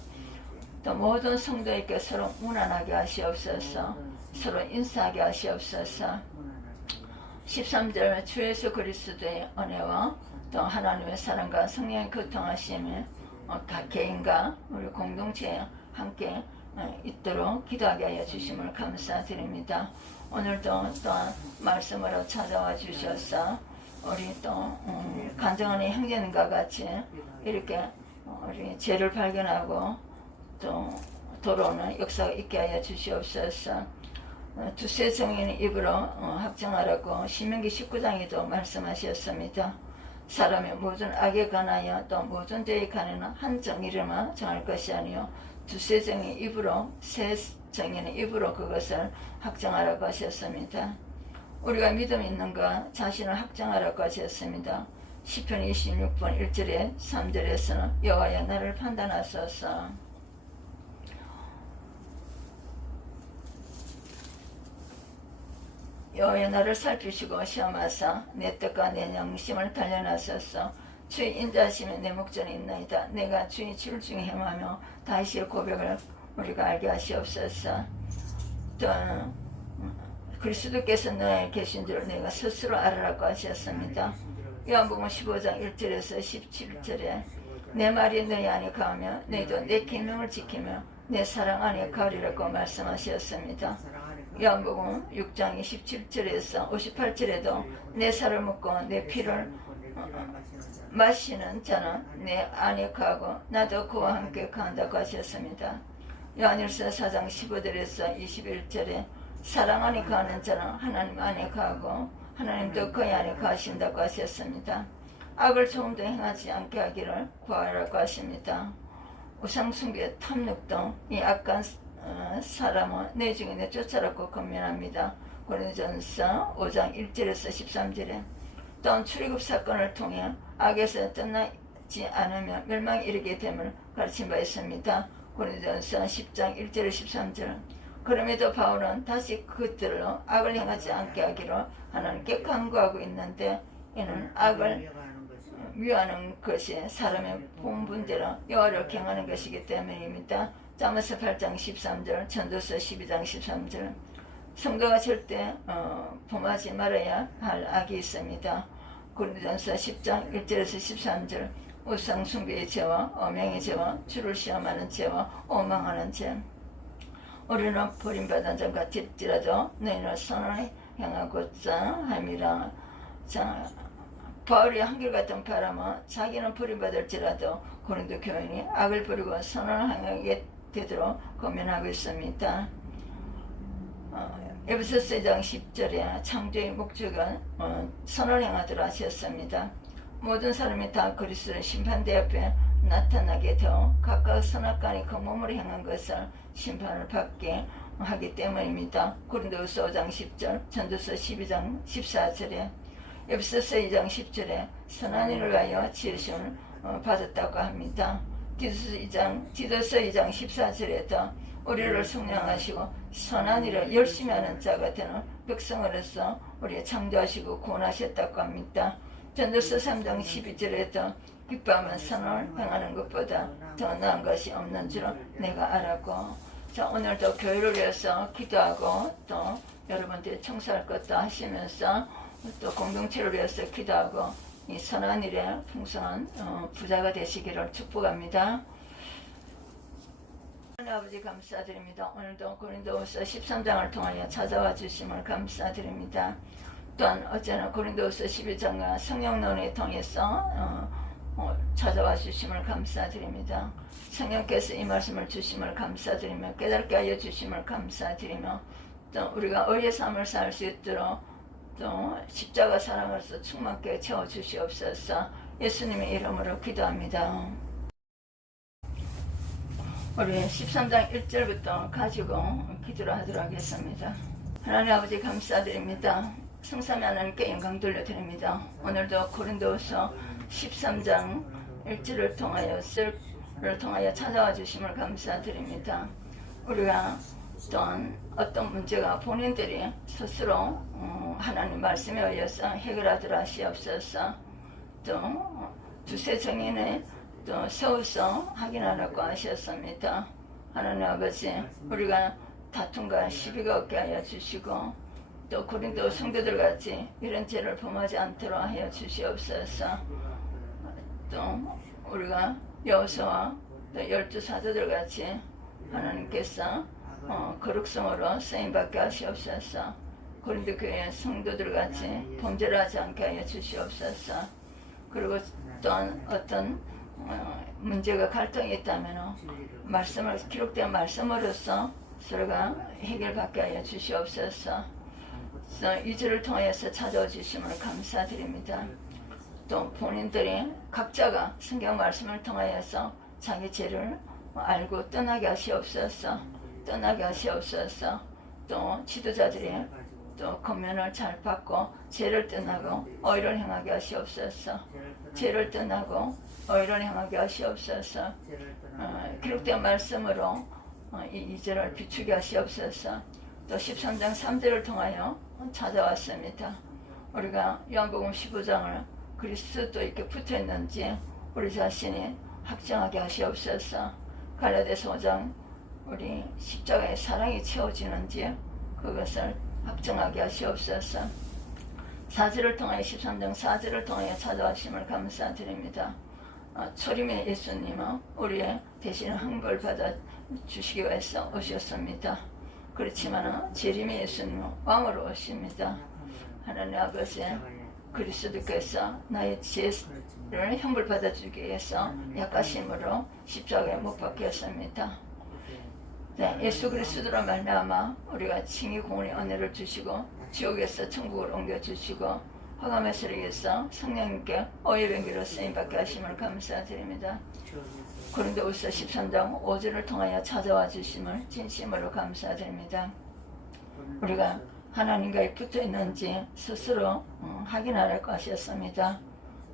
또 모든 성도에게 서로 무난하게 하시옵소서. 서로 인사하게 하시옵소서. 13절 주 예수 그리스도의 은혜와 또 하나님의 사랑과 성령의 교통하심이 각 개인과 우리 공동체에 함께 있도록 기도하게 하여 주심을 감사드립니다. 오늘도 또한 말씀으로 찾아와 주셔서 우리 또 간증하는 형제님과 같이 이렇게 우리 죄를 발견하고 또 돌아오는 역사가 있게 하여 주시옵소서. 두세 정인의 입으로 확정하라고 신명기 19장에도 말씀하셨습니다. 사람이 모든 악에 관하여 또 모든 죄에 관하여 한 정의를만 정할 것이 아니요 두세 정의 입으로 세 정인의 입으로 그것을 확정하라고 하셨습니다. 우리가 믿음 있는 것 자신을 확정하라고 하셨습니다. 시편 26편 1절에 3절에서는 여호와여 나를 판단하소서. 여호와여 나를 살피시고 시험하사 내 뜻과 내 양심을 단련하소서. 주의 인자하심이 내 목전에 있나이다. 내가 주의 질 중에 행하며 다시 고백을 우리가 알게 하시옵소서. 또 그리스도께서 너에 계신 줄 내가 스스로 알으라고 하셨습니다. 요한복음 15장 1절에서 17절에 내 말이 너희 안에 가며 너희도 내 계명을 지키며 내 사랑 안에 가리라고 말씀하셨습니다. 요한복음 6장 27절에서 58절에도 내 살을 먹고 내 피를 마시는 자는 내 안에 가고 나도 그와 함께 간다고 하셨습니다. 요한일서 4장 15절에서 21절에 사랑 안에 가는 자는 하나님 안에 가고 하나님도 그의 안에 가신다고 하셨습니다. 악을 조금도 행하지 않게 하기를 구하라고 하십니다. 우상숭배, 탐욕 등 이 악한 사람은 내 중에 내 쫓아라고 권면합니다. 고린도전서 5장 1절에서 13절에 또한 출애굽 사건을 통해 악에서 떠나지 않으면 멸망에 이르게 됨을 가르친 바 있습니다. 고린도전서 10장 1절 13절. 그럼에도 바울은 다시 그것들로 악을 행하지 않게 하기로 하나님께 간구하고 있는데 이는 악을 미워하는 것이 사람의 본분대로 여호와를 경하는 것이기 때문입니다. 잠언서 8장 13절, 전도서 12장 13절. 성도가 절대 범하지 말아야 할 악이 있습니다. 고린도전서 10장 1절에서 13절. 우상 숭배의 죄와 엄행의 죄와 주를 시험하는 죄와 오망하는 죄. 우리는 버림받은 점 같을지라도 너희는 선을 향하고자 함이라. 자, 바울이 한결같은 바람은 자기는 버림받을지라도 고린도 교인이 악을 버리고 선을 향하게 되도록 고민하고 있습니다. 에베소서 2장 10절에 창조의 목적은 선을 향하도록 하셨습니다. 모든 사람이 다 그리스도의 심판대 앞에 나타나게 되어 각각 선악간이 그 몸으로 향한 것을 심판을 받게 하기 때문입니다. 고린도후서 5장 10절, 전도서 12장 14절에 에베소서 2장 10절에 선한 일을 위하여 지으심을 받았다고 합니다. 디도서 2장 14절에도 우리를 성령하시고 선한 일을 열심히 하는 자가 되는 백성으로서 우리를 창조하시고 구원하셨다고 합니다. 전도서 3장 12절에도 기뻐하면 선을 행하는 것보다 더 나은 것이 없는 줄 내가 알았고. 자, 오늘도 교회를 위해서 기도하고 또 여러분들이 청소할 것도 하시면서 또 공동체를 위해서 기도하고 이 선한 일에 풍성한 부자가 되시기를 축복합니다. 하나님 아버지 감사드립니다. 오늘도 고린도후서 13장을 통하여 찾아와 주심을 감사드립니다. 또한 어제는 고린도후서 12장과 성령론을 통해서 찾아와 주심을 감사드립니다. 성령께서 이 말씀을 주심을 감사드리며 깨닫게 하여 주심을 감사드리며 또 우리가 의의 삶을 살 수 있도록 또 십자가 사랑으로서 충만케 채워주시옵소서. 예수님의 이름으로 기도합니다. 우리 13장 1절부터 가지고 기도를 하도록 하겠습니다. 하나님 아버지 감사드립니다. 성삼위 하나님께 영광 돌려드립니다. 오늘도 고린도후서 13장 1절을 통하여 찾아와 주심을 감사드립니다. 우리가 또한 어떤 문제가 본인들이 스스로 하나님 말씀에 의해서 해결하도록 하시옵소서. 또 두세 정인에 또 세워서 확인하라고 하셨습니다. 하나님 아버지, 우리가 다툼과 시비가 없게 하여 주시고 또 고린도 성도들 같이 이런 죄를 범하지 않도록 하여 주시옵소서. 또 우리가 여호수아와 또 12 사도들 같이 하나님께서 거룩성으로 쓰임받게 하시옵소서. 고린도 교회 성도들 같이 범죄를 하지 않게 하여 주시옵소서. 그리고 또한 어떤 문제가 갈등이 있다면 기록된 말씀으로서 서로가 해결받게 하여 주시옵소서. 2절을 통해서 찾아와 주심을 감사드립니다. 또 본인들이 각자가 성경 말씀을 통하여서 자기 죄를 알고 떠나게 하시옵소서. 또 지도자들이 또 권면을 잘 받고 죄를 떠나고 의를 행하게 하시옵소서. 기록된 말씀으로 이 2절을 비추게 하시옵소서. 또 13장 3절을 통하여 찾아왔습니다. 우리가 요한복음 15장을 그리스도께 붙어있는지 우리 자신이 확정하게 하시옵소서. 갈라디아서 5장 우리 십자가의 사랑이 채워지는지 그것을 확정하게 하시옵소서. 4절을 통하여 13장 4절을 통하여 찾아와심을 감사드립니다. 초림의 예수님은 우리의 대신 항벌 받아 주시기 위해서 오셨습니다. 그렇지만 재림의 예수님은 왕으로 오십니다. 하나님 아버지, 그리스도께서 나의 죄를 형벌 받아주기 위해서 약하심으로 십자가에 못 박혔습니다. 네, 예수 그리스도로 말미암아 우리가 칭의 공헌의 은혜를 주시고 지옥에서 천국으로 옮겨주시고 화감의 세력에서 성령님께 의의 병기로 쓰임받게 하심을 감사드립니다. 고린도후서 13장 5절을 통하여 찾아와 주심을 진심으로 감사드립니다. 우리가 하나님과에 붙어있는지 스스로 확인하라고 하셨습니다.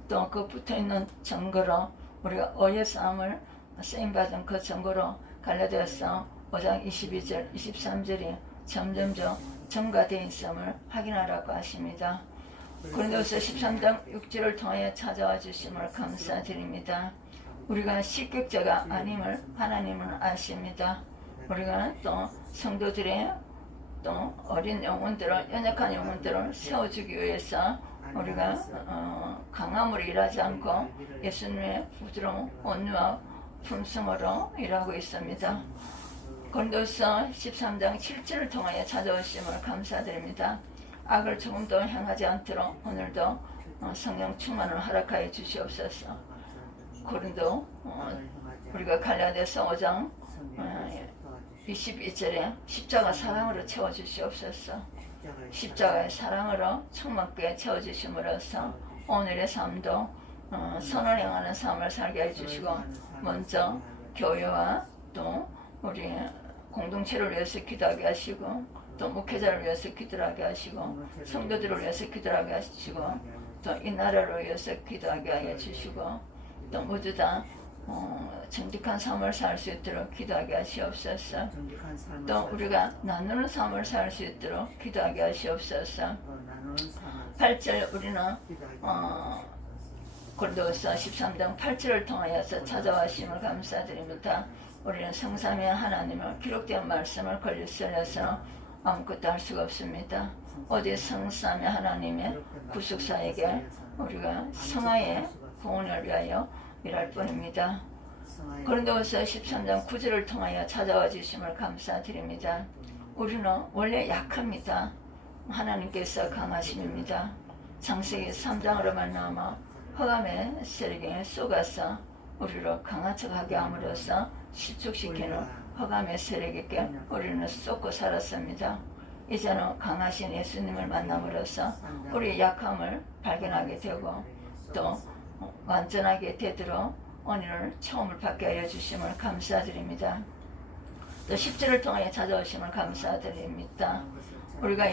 또 그 붙어있는 증거로 우리가 의의 싸움을 쓰임받은 그 증거로 갈라디아서 5장 22절 23절이 점점점 증가되어 있음을 확인하라고 하십니다. 고린도서 13장 6절을 통하여 찾아와 주심을 감사드립니다. 우리가 실격자가 아님을 하나님은 아십니다. 우리가 또 성도들의 또 어린 영혼들을, 연약한 영혼들을 세워주기 위해서 우리가 강함으로 일하지 않고 예수님의 부드러운 온유와 품성으로 일하고 있습니다. 고린도서 13장 7절을 통하여 찾아오심을 감사드립니다. 악을 조금도 행하지 않도록 오늘도 성령 충만을 허락하여 주시옵소서. 고린도 우리가 갈라디아서 5장 22절에 십자가 사랑으로 채워주시옵소서. 십자가의 사랑으로 충만하게 채워주심으로써 오늘의 삶도 선을 행하는 삶을 살게 해주시고, 먼저 교회와 또 우리 공동체를 위해서 기도하게 하시고, 또 목회자를 위해서 기도하게 하시고, 성도들을 위해서 기도하게 하시고, 또 이 나라를 위해서 기도하게 하여 주시고, 또 모두 다 정직한 삶을 살 수 있도록 기도하게 하시옵소서. 또 우리가 나누는 삶을 살 수 있도록 기도하게 하시옵소서. 8절 우리는 고린도서 13장 8절을 통하여서 찾아와심을 감사드립니다. 우리는 성삼위의 하나님을 기록된 말씀을 걸리설려서 아무것도 할 수가 없습니다. 오직 성삼위 하나님의 구속사에게 우리가 성화의 구원을 위하여 일할 뿐입니다. 고린도서 13장 9절을 통하여 찾아와 주심을 감사드립니다. 우리는 원래 약합니다. 하나님께서 강하심입니다. 창세기 3장으로 만나며 흑암의 세력에 쏘가서 우리를 강한 척하게 함으로써 실족시키는 흑암의 세력에게 우리는 쏟고 살았습니다. 이제는 강하신 예수님을 만남으로써 우리의 약함을 발견하게 되고 또 완전하게 되도록 오늘 처음을 받게 하여 주심을 감사드립니다. 또 10절을 통해 찾아오심을 감사드립니다. 우리가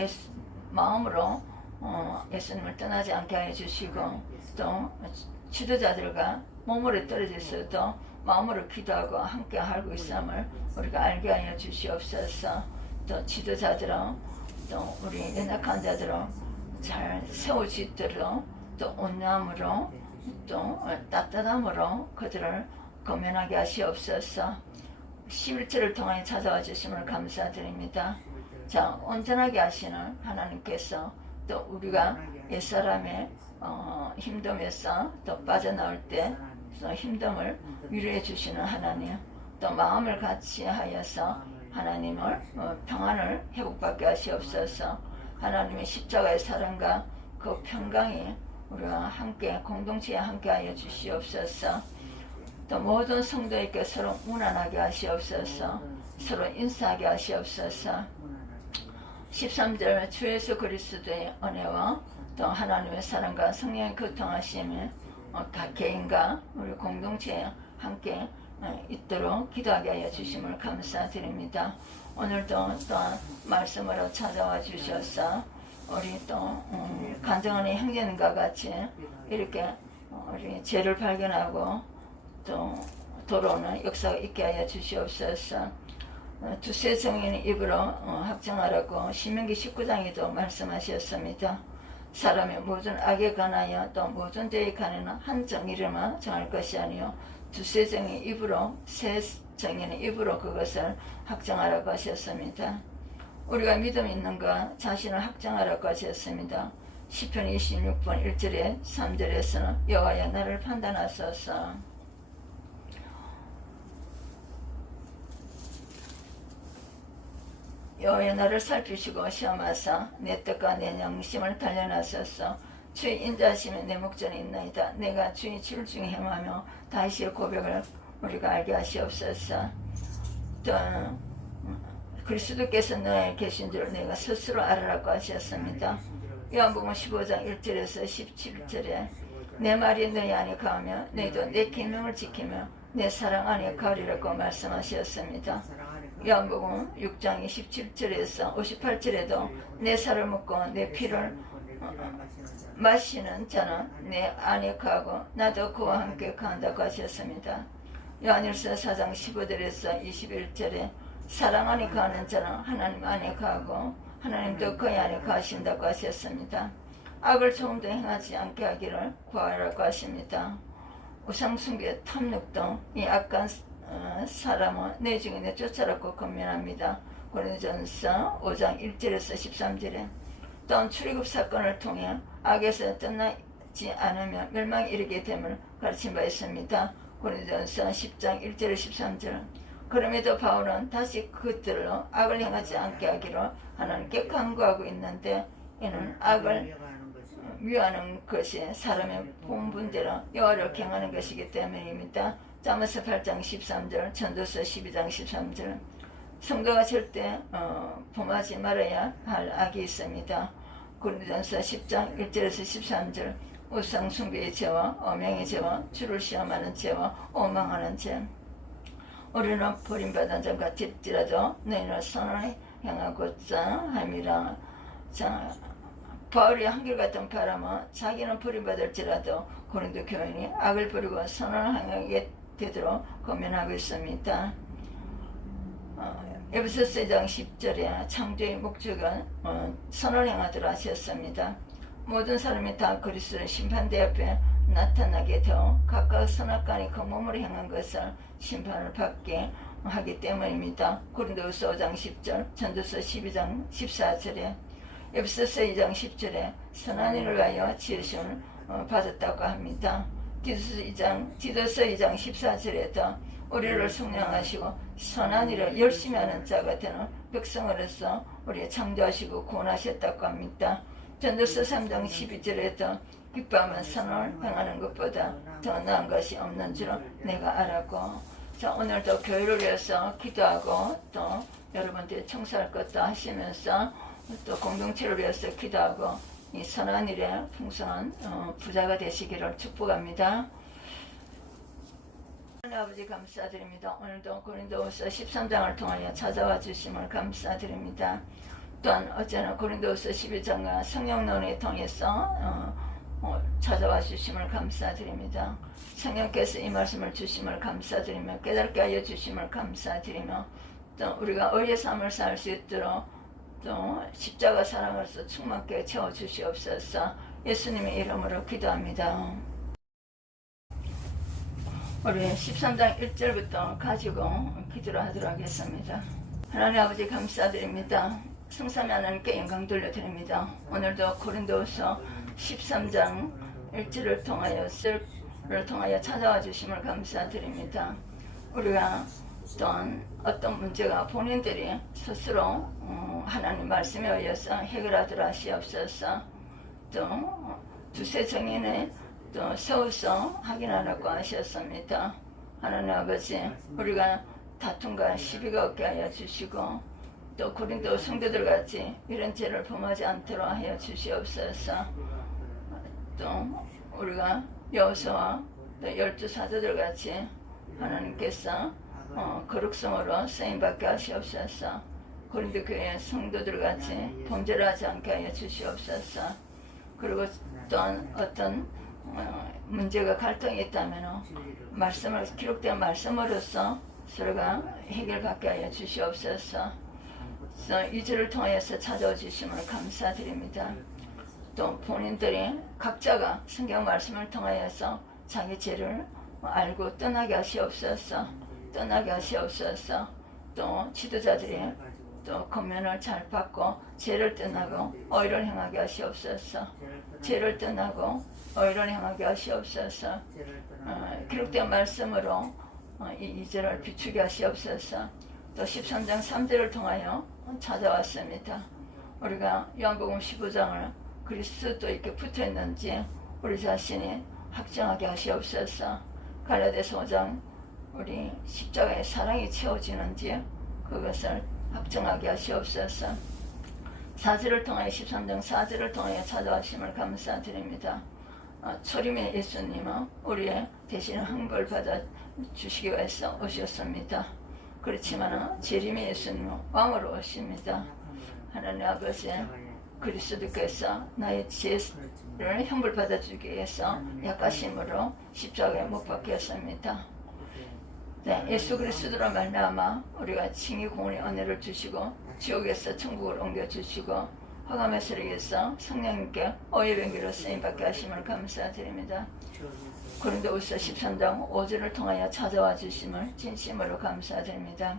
마음으로 예수님을 떠나지 않게 하여 주시고, 또 지도자들과 몸으로 떨어져 있어도 마음으로 기도하고 함께 하고 있음을 우리가 알게 하여 주시옵소서. 또 지도자들은 또 우리 연약한 자들은 잘 세워지도록 또 온유함으로 또 따뜻함으로 그들을 거면하게 하시옵소서. 11절을 통해 찾아와 주심을 감사드립니다. 자, 온전하게 하시는 하나님께서 또 우리가 옛사람의 힘듦에서 또 빠져나올 때 힘듦을 위로해 주시는 하나님, 또 마음을 같이 하여서 하나님을 평안을 회복받게 하시옵소서. 하나님의 십자가의 사랑과 그 평강이 우리와 함께 공동체에 함께 하여 주시옵소서. 또 모든 성도에게 서로 무난하게 하시옵소서. 서로 인사하게 하시옵소서. 13절 주 예수 그리스도의 은혜와 또 하나님의 사랑과 성령의 교통하심이 각 개인과 우리 공동체에 함께 있도록 기도하게 하여 주심을 감사드립니다. 오늘도 또한 말씀으로 찾아와 주셔서 우리 또 간증하는 형제님과 같이 이렇게 우리 죄를 발견하고 또 돌아오는 역사가 있게 하여 주시옵소서. 두세 정인의 입으로 확정하라고 신명기 19장에도 말씀하셨습니다. 사람이 모든 악에 관하여 또 모든 죄에 관하여 한 정의를만 정할 것이 아니요 두세 정의 입으로 세 정인의 입으로 그것을 확정하라고 하셨습니다. 우리가 믿음 있는 것 자신을 확정하라고 하셨습니다. 시편 26편 1절에 3절에서는 여호와여 나를 판단하소서. 여호와여 나를 살피시고 시험하사 내 뜻과 내 양심을 단련하소서. 주의 인자하심이 내 목전에 있나이다. 내가 주의 질중에 행하며 다시의 고백을 우리가 알게 하시옵소서. 또 그리스도께서 너에 계신 줄 내가 스스로 알아라고 하셨습니다. 요한복음 15장 1절에서 17절에 내 말이 너희 안에 가며 너희도 내 계명을 지키며 내 사랑 안에 가리라고 말씀하셨습니다. 요한복음 6장 27절에서 58절에도 내 살을 먹고 내 피를 마시는 자는 내 안에 가고 나도 그와 함께 간다고 하셨습니다. 요한일서 4장 15절에서 21절에 사랑 안에 가는 자는 하나님 안에 가고 하나님도 그의 안에 가신다고 하셨습니다. 악을 조금도 행하지 않게 하기를 구하라고 하십니다. 우상숭배, 탐욕 등 이 악한 사람은 내 중에 내쫓아라고 권면합니다. 고린도전서 5장 1절에서 13절에 또한 출애굽 사건을 통해 악에서 떠나지 않으면 멸망에 이르게 됨을 가르친 바 있습니다. 고린도전서 10장 1절 13절. 그럼에도 바울은 다시 그것들로 악을 행하지 않게 하기로 하나님께 간구하고 있는데 이는 악을 미워하는 것이 사람의 본분대로 여호와를 경하는 것이기 때문입니다. 잠언서 8장 13절, 전도서 12장 13절. 성도가 절대 범하지 말아야 할 악이 있습니다. 고린도전서 10장 1절에서 13절. 우상 숭배의 죄와 엄행의 죄와 주를 시험하는 죄와 오망하는 죄. 우리는 버림받은 점 같을지라도 너희는 선을 행하고자 함이라. 자, 바울이 한결같은 바람은 자기는 버림받을지라도 고린도 교인이 악을 버리고 선을 행하게 되도록 권면하고 있습니다. 에베소서 2장 10절에 창조의 목적은 선을 행하도록 하셨습니다. 모든 사람이 다 그리스도의 심판대 앞에 나타나게 되어 각각 선악간이 그 몸으로 행한 것을 심판을 받게 하기 때문입니다. 고린도후서 5장 10절, 전도서 12장 14절에 에베소서 2장 10절에 선한 일을 위하여 지으심을 받았다고 합니다. 디도서 2장 14절에도 우리를 성령하시고 선한 일을 열심히 하는 자가 되는 백성으로서 우리를 창조하시고 구원하셨다고 합니다. 전도서 3장 12절에도 기뻐하면 선을 행하는 것보다 더 나은 것이 없는 줄 내가 알았고. 자, 오늘도 교회를 위해서 기도하고 또 여러분들이 청소할 것도 하시면서 또 공동체를 위해서 기도하고 이 선한 일에 풍성한 부자가 되시기를 축복합니다. 하나님 아버지 감사드립니다. 오늘도 고린도후서 13장을 통하여 찾아와 주심을 감사드립니다. 또한 어제는 고린도후서 12장과 성령론을 통해서 찾아와 주심을 감사드립니다. 성령께서 이 말씀을 주심을 감사드리며 깨닫게 하여 주심을 감사드리며 또 우리가 의의 삶을 살 수 있도록 또 십자가 사랑으로서 충만케 채워주시옵소서. 예수님의 이름으로 기도합니다. 우리 13장 1절부터 가지고 기도를 하도록 하겠습니다. 하나님 아버지 감사드립니다. 성삼위 하나님께 영광 돌려드립니다. 오늘도 고린도후서 13장 1절을 통하여 찾아와 주심을 감사드립니다. 우리가 또한 어떤 문제가 본인들이 스스로 하나님 말씀에 의해서 해결하도록 하시옵소서. 또 두세 정인에 또 세워서 확인하라고 하셨습니다. 하나님 아버지, 우리가 다툼과 시비가 없게 하여 주시고 또 고린도 성도들 같이 이런 죄를 범하지 않도록 하여 주시옵소서. 또 우리가 여호수아와 또 12사도들 같이 하나님께서 거룩성으로 쓰임받게 하시옵소서. 고린도 교회 성도들 같이 범죄를 하지 않게 하여 주시옵소서. 그리고 또한 어떤 문제가 갈등이 있다면 말씀을 기록된 말씀으로서 서로가 해결받게 하여 주시옵소서. 2절을 통해서 찾아와 주심을 감사드립니다. 또 본인들이 각자가 성경 말씀을 통하여서 자기 죄를 알고 떠나게 하시옵소서. 떠나게 하시옵소서. 또 지도자들이 또 권면을 잘 받고 죄를 떠나고 의를 행하게 하시옵소서. 죄를 떠나고 의를 행하게 하시옵소서. 기록된 말씀으로 이 2절을 비추게 하시옵소서. 또 13장 3절을 통하여 찾아왔습니다. 우리가 요한복음 15장을 그리스도 있게 붙어있는지 우리 자신이 확정하게 하시옵소서. 갈라디아서 5장 우리 십자가의 사랑이 채워지는지 그것을 확정하게 하시옵소서. 4절을 통하여 13장 4절을 통하여 찾아와심을 감사드립니다. 초림의 예수님은 우리의 대신 항벌 받아 주시기 위해서 오셨습니다. 그렇지만 재림의 예수님은 왕으로 오십니다. 하나님 아버지, 그리스도께서 나의 죄를 형벌 받아 주기 위해서 약하심으로 십자가에 못 박혔습니다. 네, 예수 그리스도로 말미암아 우리가 칭의 공헌의 은혜를 주시고 지옥에서 천국을 옮겨주시고 허감의 세력에서 성령님께 오해 변기로 쓰임받게 하심을 감사드립니다. 고린도후서 13장 5절을 통하여 찾아와 주심을 진심으로 감사드립니다.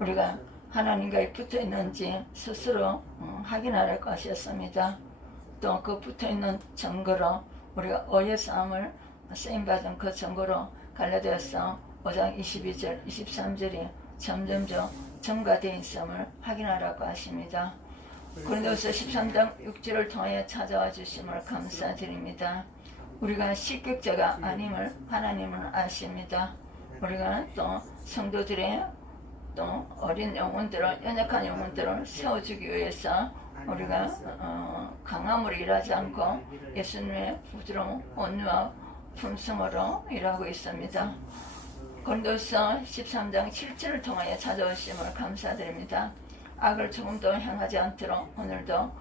우리가 하나님과 붙어 있는지 스스로 확인하라고 하셨습니다. 또 그 붙어 있는 증거로 우리가 의의 싸움을 쓰임받은 그 증거로 갈라디아서 5장 22절 23절이 점점점 증가되어 있음을 확인하라고 하십니다. 고린도후서 13장 6절을 통하여 찾아와 주심을 감사드립니다. 우리가 실격자가 아님을 하나님은 아십니다. 우리가 또 성도들의 또 어린 영혼들을 연약한 영혼들을 세워주기 위해서 우리가 강함으로 일하지 않고 예수님의 부드러운 온유와 품성으로 일하고 있습니다. 고린도서 13장 7절을 통하여 찾아오심을 감사드립니다. 악을 조금도 행하지 않도록 오늘도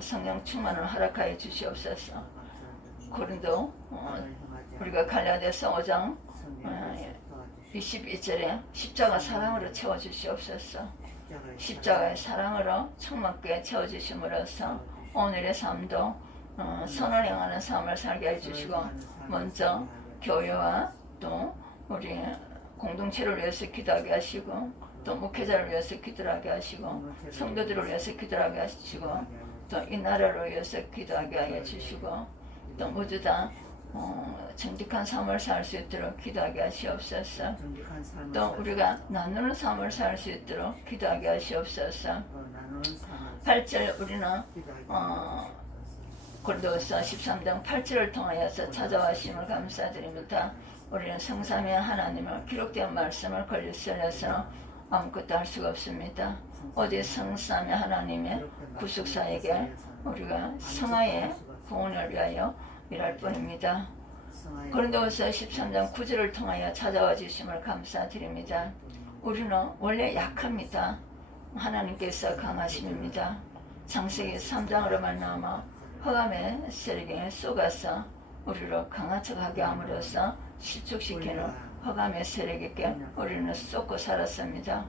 성령 충만을 허락하여 주시옵소서. 고린도 우리가 갈라디아서 5장 22절에 십자가 사랑으로 채워주시옵소서. 십자가의 사랑으로 충만하게 채워주심으로써 오늘의 삶도 선을 행하는 삶을 살게 해주시고 먼저 교회와 또 우리 공동체를 위해서 기도하게 하시고 또 목회자를 위해서 기도하게 하시고 성도들을 위해서 기도하게 하시고 또 이 나라를 위해서 기도하게 하여 주시고 또 모두 다 정직한 삶을 살 수 있도록 기도하게 하시옵소서. 또 우리가 나누는 삶을 살 수 있도록 기도하게 하시옵소서. 8절 우리는 고린도서 13장 8절을 통하여서 찾아와심을 감사드립니다. 우리는 성삼위 하나님을 기록된 말씀을 걸리슬려서 아무것도 할 수가 없습니다. 오직 성삼위 하나님의 구속사에게 우리가 성화의 구원을 위하여 일할 뿐입니다. 고린도후서 13장 9절을 통하여 찾아와 주심을 감사드립니다. 우리는 원래 약합니다. 하나님께서 강하심입니다. 창세기 3장으로 만나며 흑암의 세력에 쏘가서 우리를 강한 척하게 함으로써 실축시키는 흑암의 세력에게 우리는 쏟고 살았습니다.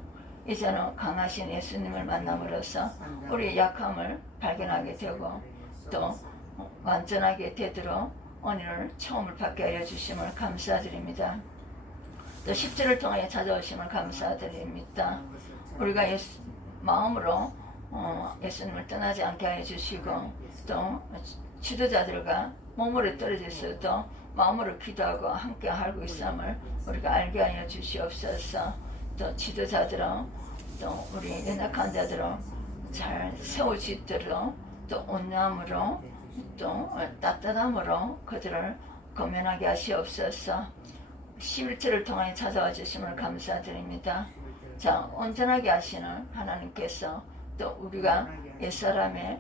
이제는 강하신 예수님을 만남으로써 우리의 약함을 발견하게 되고 또 완전하게 되도록 오늘 처음을 받게 하여 주심을 감사드립니다. 또 10절을 통하여 찾아오심을 감사드립니다. 우리가 마음으로 예수님을 떠나지 않게 하여 주시고 또 지도자들과 몸으로 떨어졌어도 마음으로 기도하고 함께 하고 있음을 우리가 알게 하여 주시옵소서. 또 지도자들은 또 우리 연약한 자들은 잘 세워지도록 또 온유함으로 또 따뜻함으로 그들을 거면하게 하시옵소서. 11절을 통하여 찾아와 주심을 감사드립니다. 자, 온전하게 하시는 하나님께서 또 우리가 옛사람의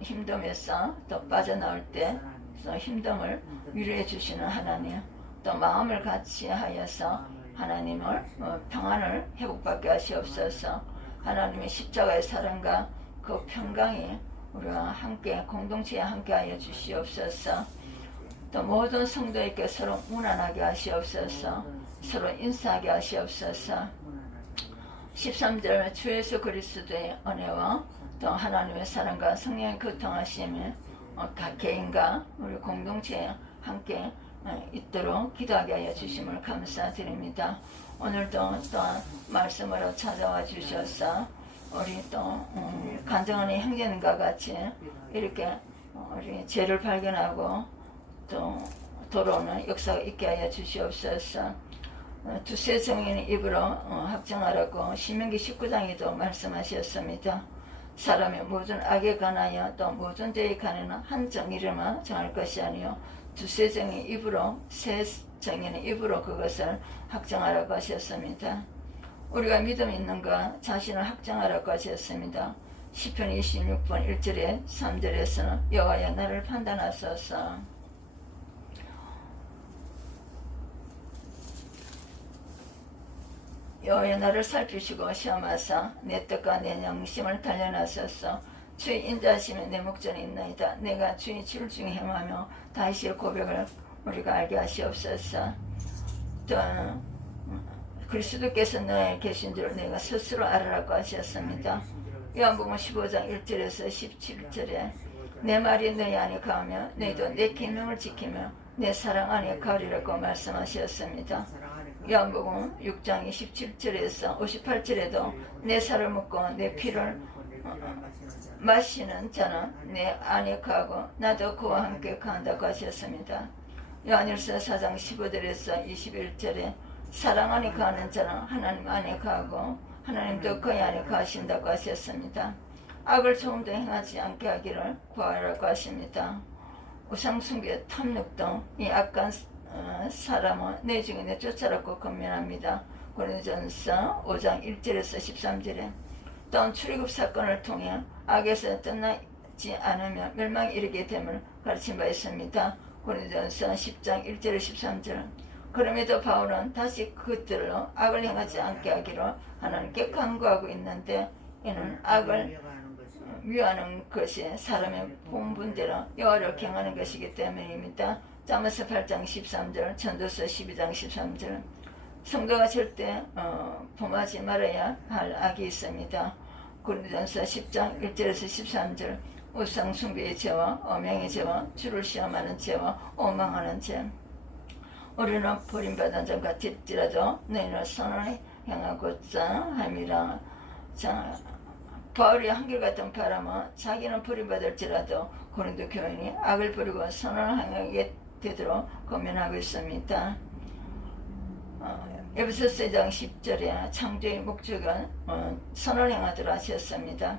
힘듦에서 또 빠져나올 때 힘듦을 위로해 주시는 하나님, 또 마음을 같이 하여서 하나님을 평안을 회복받게 하시옵소서. 하나님의 십자가의 사랑과 그 평강이 우리와 함께 공동체에 함께하여 주시옵소서. 또 모든 성도에게 서로 무난하게 하시옵소서. 서로 인사하게 하시옵소서. 13절 주 예수 그리스도의 은혜와 또 하나님의 사랑과 성령의 교통하심이 각 개인과 우리 공동체에 함께 있도록 기도하게 하여 주심을 감사드립니다. 오늘도 또한 말씀으로 찾아와 주셔서 우리 또 간증하는 형제님과 같이 이렇게 우리 죄를 발견하고 또 돌아오는 역사가 있게 하여 주시옵소서. 두세 정인의 입으로 확정하라고 신명기 19장에도 말씀하셨습니다. 사람의 모든 악에 관하여 또 모든 죄에 관하여 한 정의를만 정할 것이 아니요 두세 정의 입으로 세 정인의 입으로 그것을 확정하라고 하셨습니다. 우리가 믿음 있는 것 자신을 확정하라고 하셨습니다. 시편 26번 1절에 3절에서는 여호와여 나를 판단하소서. 여호와여 나를 살피시고 시험하사 내 뜻과 내 양심을 단련하소서. 주의 인자하심에 내 목전에 있나이다. 내가 주의 질 중에 행하며 다시의 고백을 우리가 알게 하시옵소서. 또 그리스도께서 너에 계신 줄 내가 스스로 알으라고 하셨습니다. 요한복음 15장 1절에서 17절에 내 말이 너희 안에 가며 너희도 내 계명을 지키며 내 사랑 안에 가리라고 말씀하셨습니다. 사랑 안에 요한복음 6장 27절에서 58절에도 내 살을 먹고 내 피를 마시는 자는 내 안에 가고 나도 그와 함께 간다고 하셨습니다. 요한일서 4장 15절에서 21절에 사랑 안에 가는 자는 하나님 안에 가고 하나님도 그의 안에 가신다고 하셨습니다. 악을 조금도 행하지 않게 하기를 구하라고 하십니다. 우상숭배, 탐욕 등 이 악한 사람은 내 중에 내 쫓아라고 권면합니다. 고린도전서 5장 1절에서 13절에 또한 출애굽 사건을 통해 악에서 떠나지 않으면 멸망에 이르게 됨을 가르친 바 있습니다. 고린도전서 10장 1절 13절. 그럼에도 바울은 다시 그들로 악을 행하지 않게 하기로 하나님께 간구하고 있는데 이는 악을 미워하는 것이 사람의 본분대로 여호와를 경하는 것이기 때문입니다. 잠언서 8장 13절, 전도서 12장 13절. 성도가 절대 범하지 말아야 할 악이 있습니다. 고린도전서 10장 1절에서 13절. 우상 숭배의 죄와 엄행의 죄와 주를 시험하는 죄와 오망하는 죄. 우리는 버림받은 자 같을지라도 너희는 선을 행하고자 함이라. 자, 바울이 한결같은 바람은 자기는 버림받을지라도 고린도 교인이 악을 버리고 선을 행하게 되도록 권면하고 있습니다. 에베소서 2장 10절에 창조의 목적은 선을 행하도록 하셨습니다.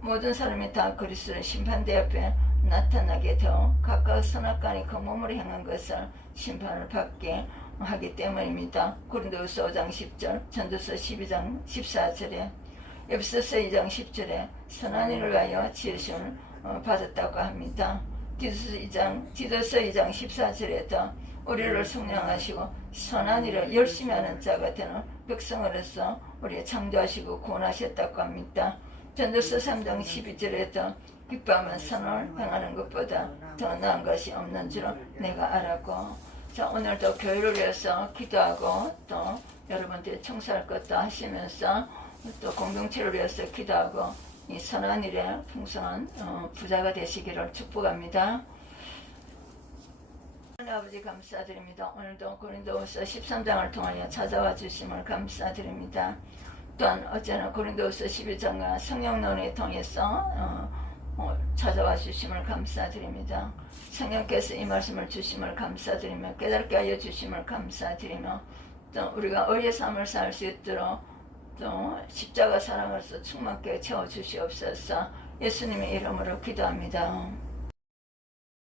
모든 사람이 다 그리스도의 심판대 앞에 나타나게 되어 각각 선악간에 그 몸으로 행한 것을 심판을 받게 하기 때문입니다. 고린도후서 5장 10절, 전도서 12장 14절에 에베소서 2장 10절에 선한 일을 위하여 지으심을 받았다고 합니다. 디도서 2장 14절에도 우리를 성령하시고 선한 일을 열심히 하는 자가 되는 백성으로서 우리를 창조하시고 구원하셨다고 합니다. 전도서 3장 12절에도 기뻐하면 선을 행하는 것보다 더 나은 것이 없는 줄 내가 알았고. 자, 오늘도 교회를 위해서 기도하고 또 여러분들이 청소할 것도 하시면서 또 공동체를 위해서 기도하고 이 선한 일에 풍성한 부자가 되시기를 축복합니다. 하나님 아버지 감사드립니다. 오늘도 고린도후서 13장을 통하여 찾아와 주심을 감사드립니다. 또한 어제는 고린도후서 11장과 성령론을 통해서 찾아와 주심을 감사드립니다. 성령께서 이 말씀을 주심을 감사드리며 깨닫게 하여 주심을 감사드리며 또 우리가 의의 삶을 살 수 있도록 또 십자가 사랑으로서 충만케 채워주시옵소서. 예수님의 이름으로 기도합니다.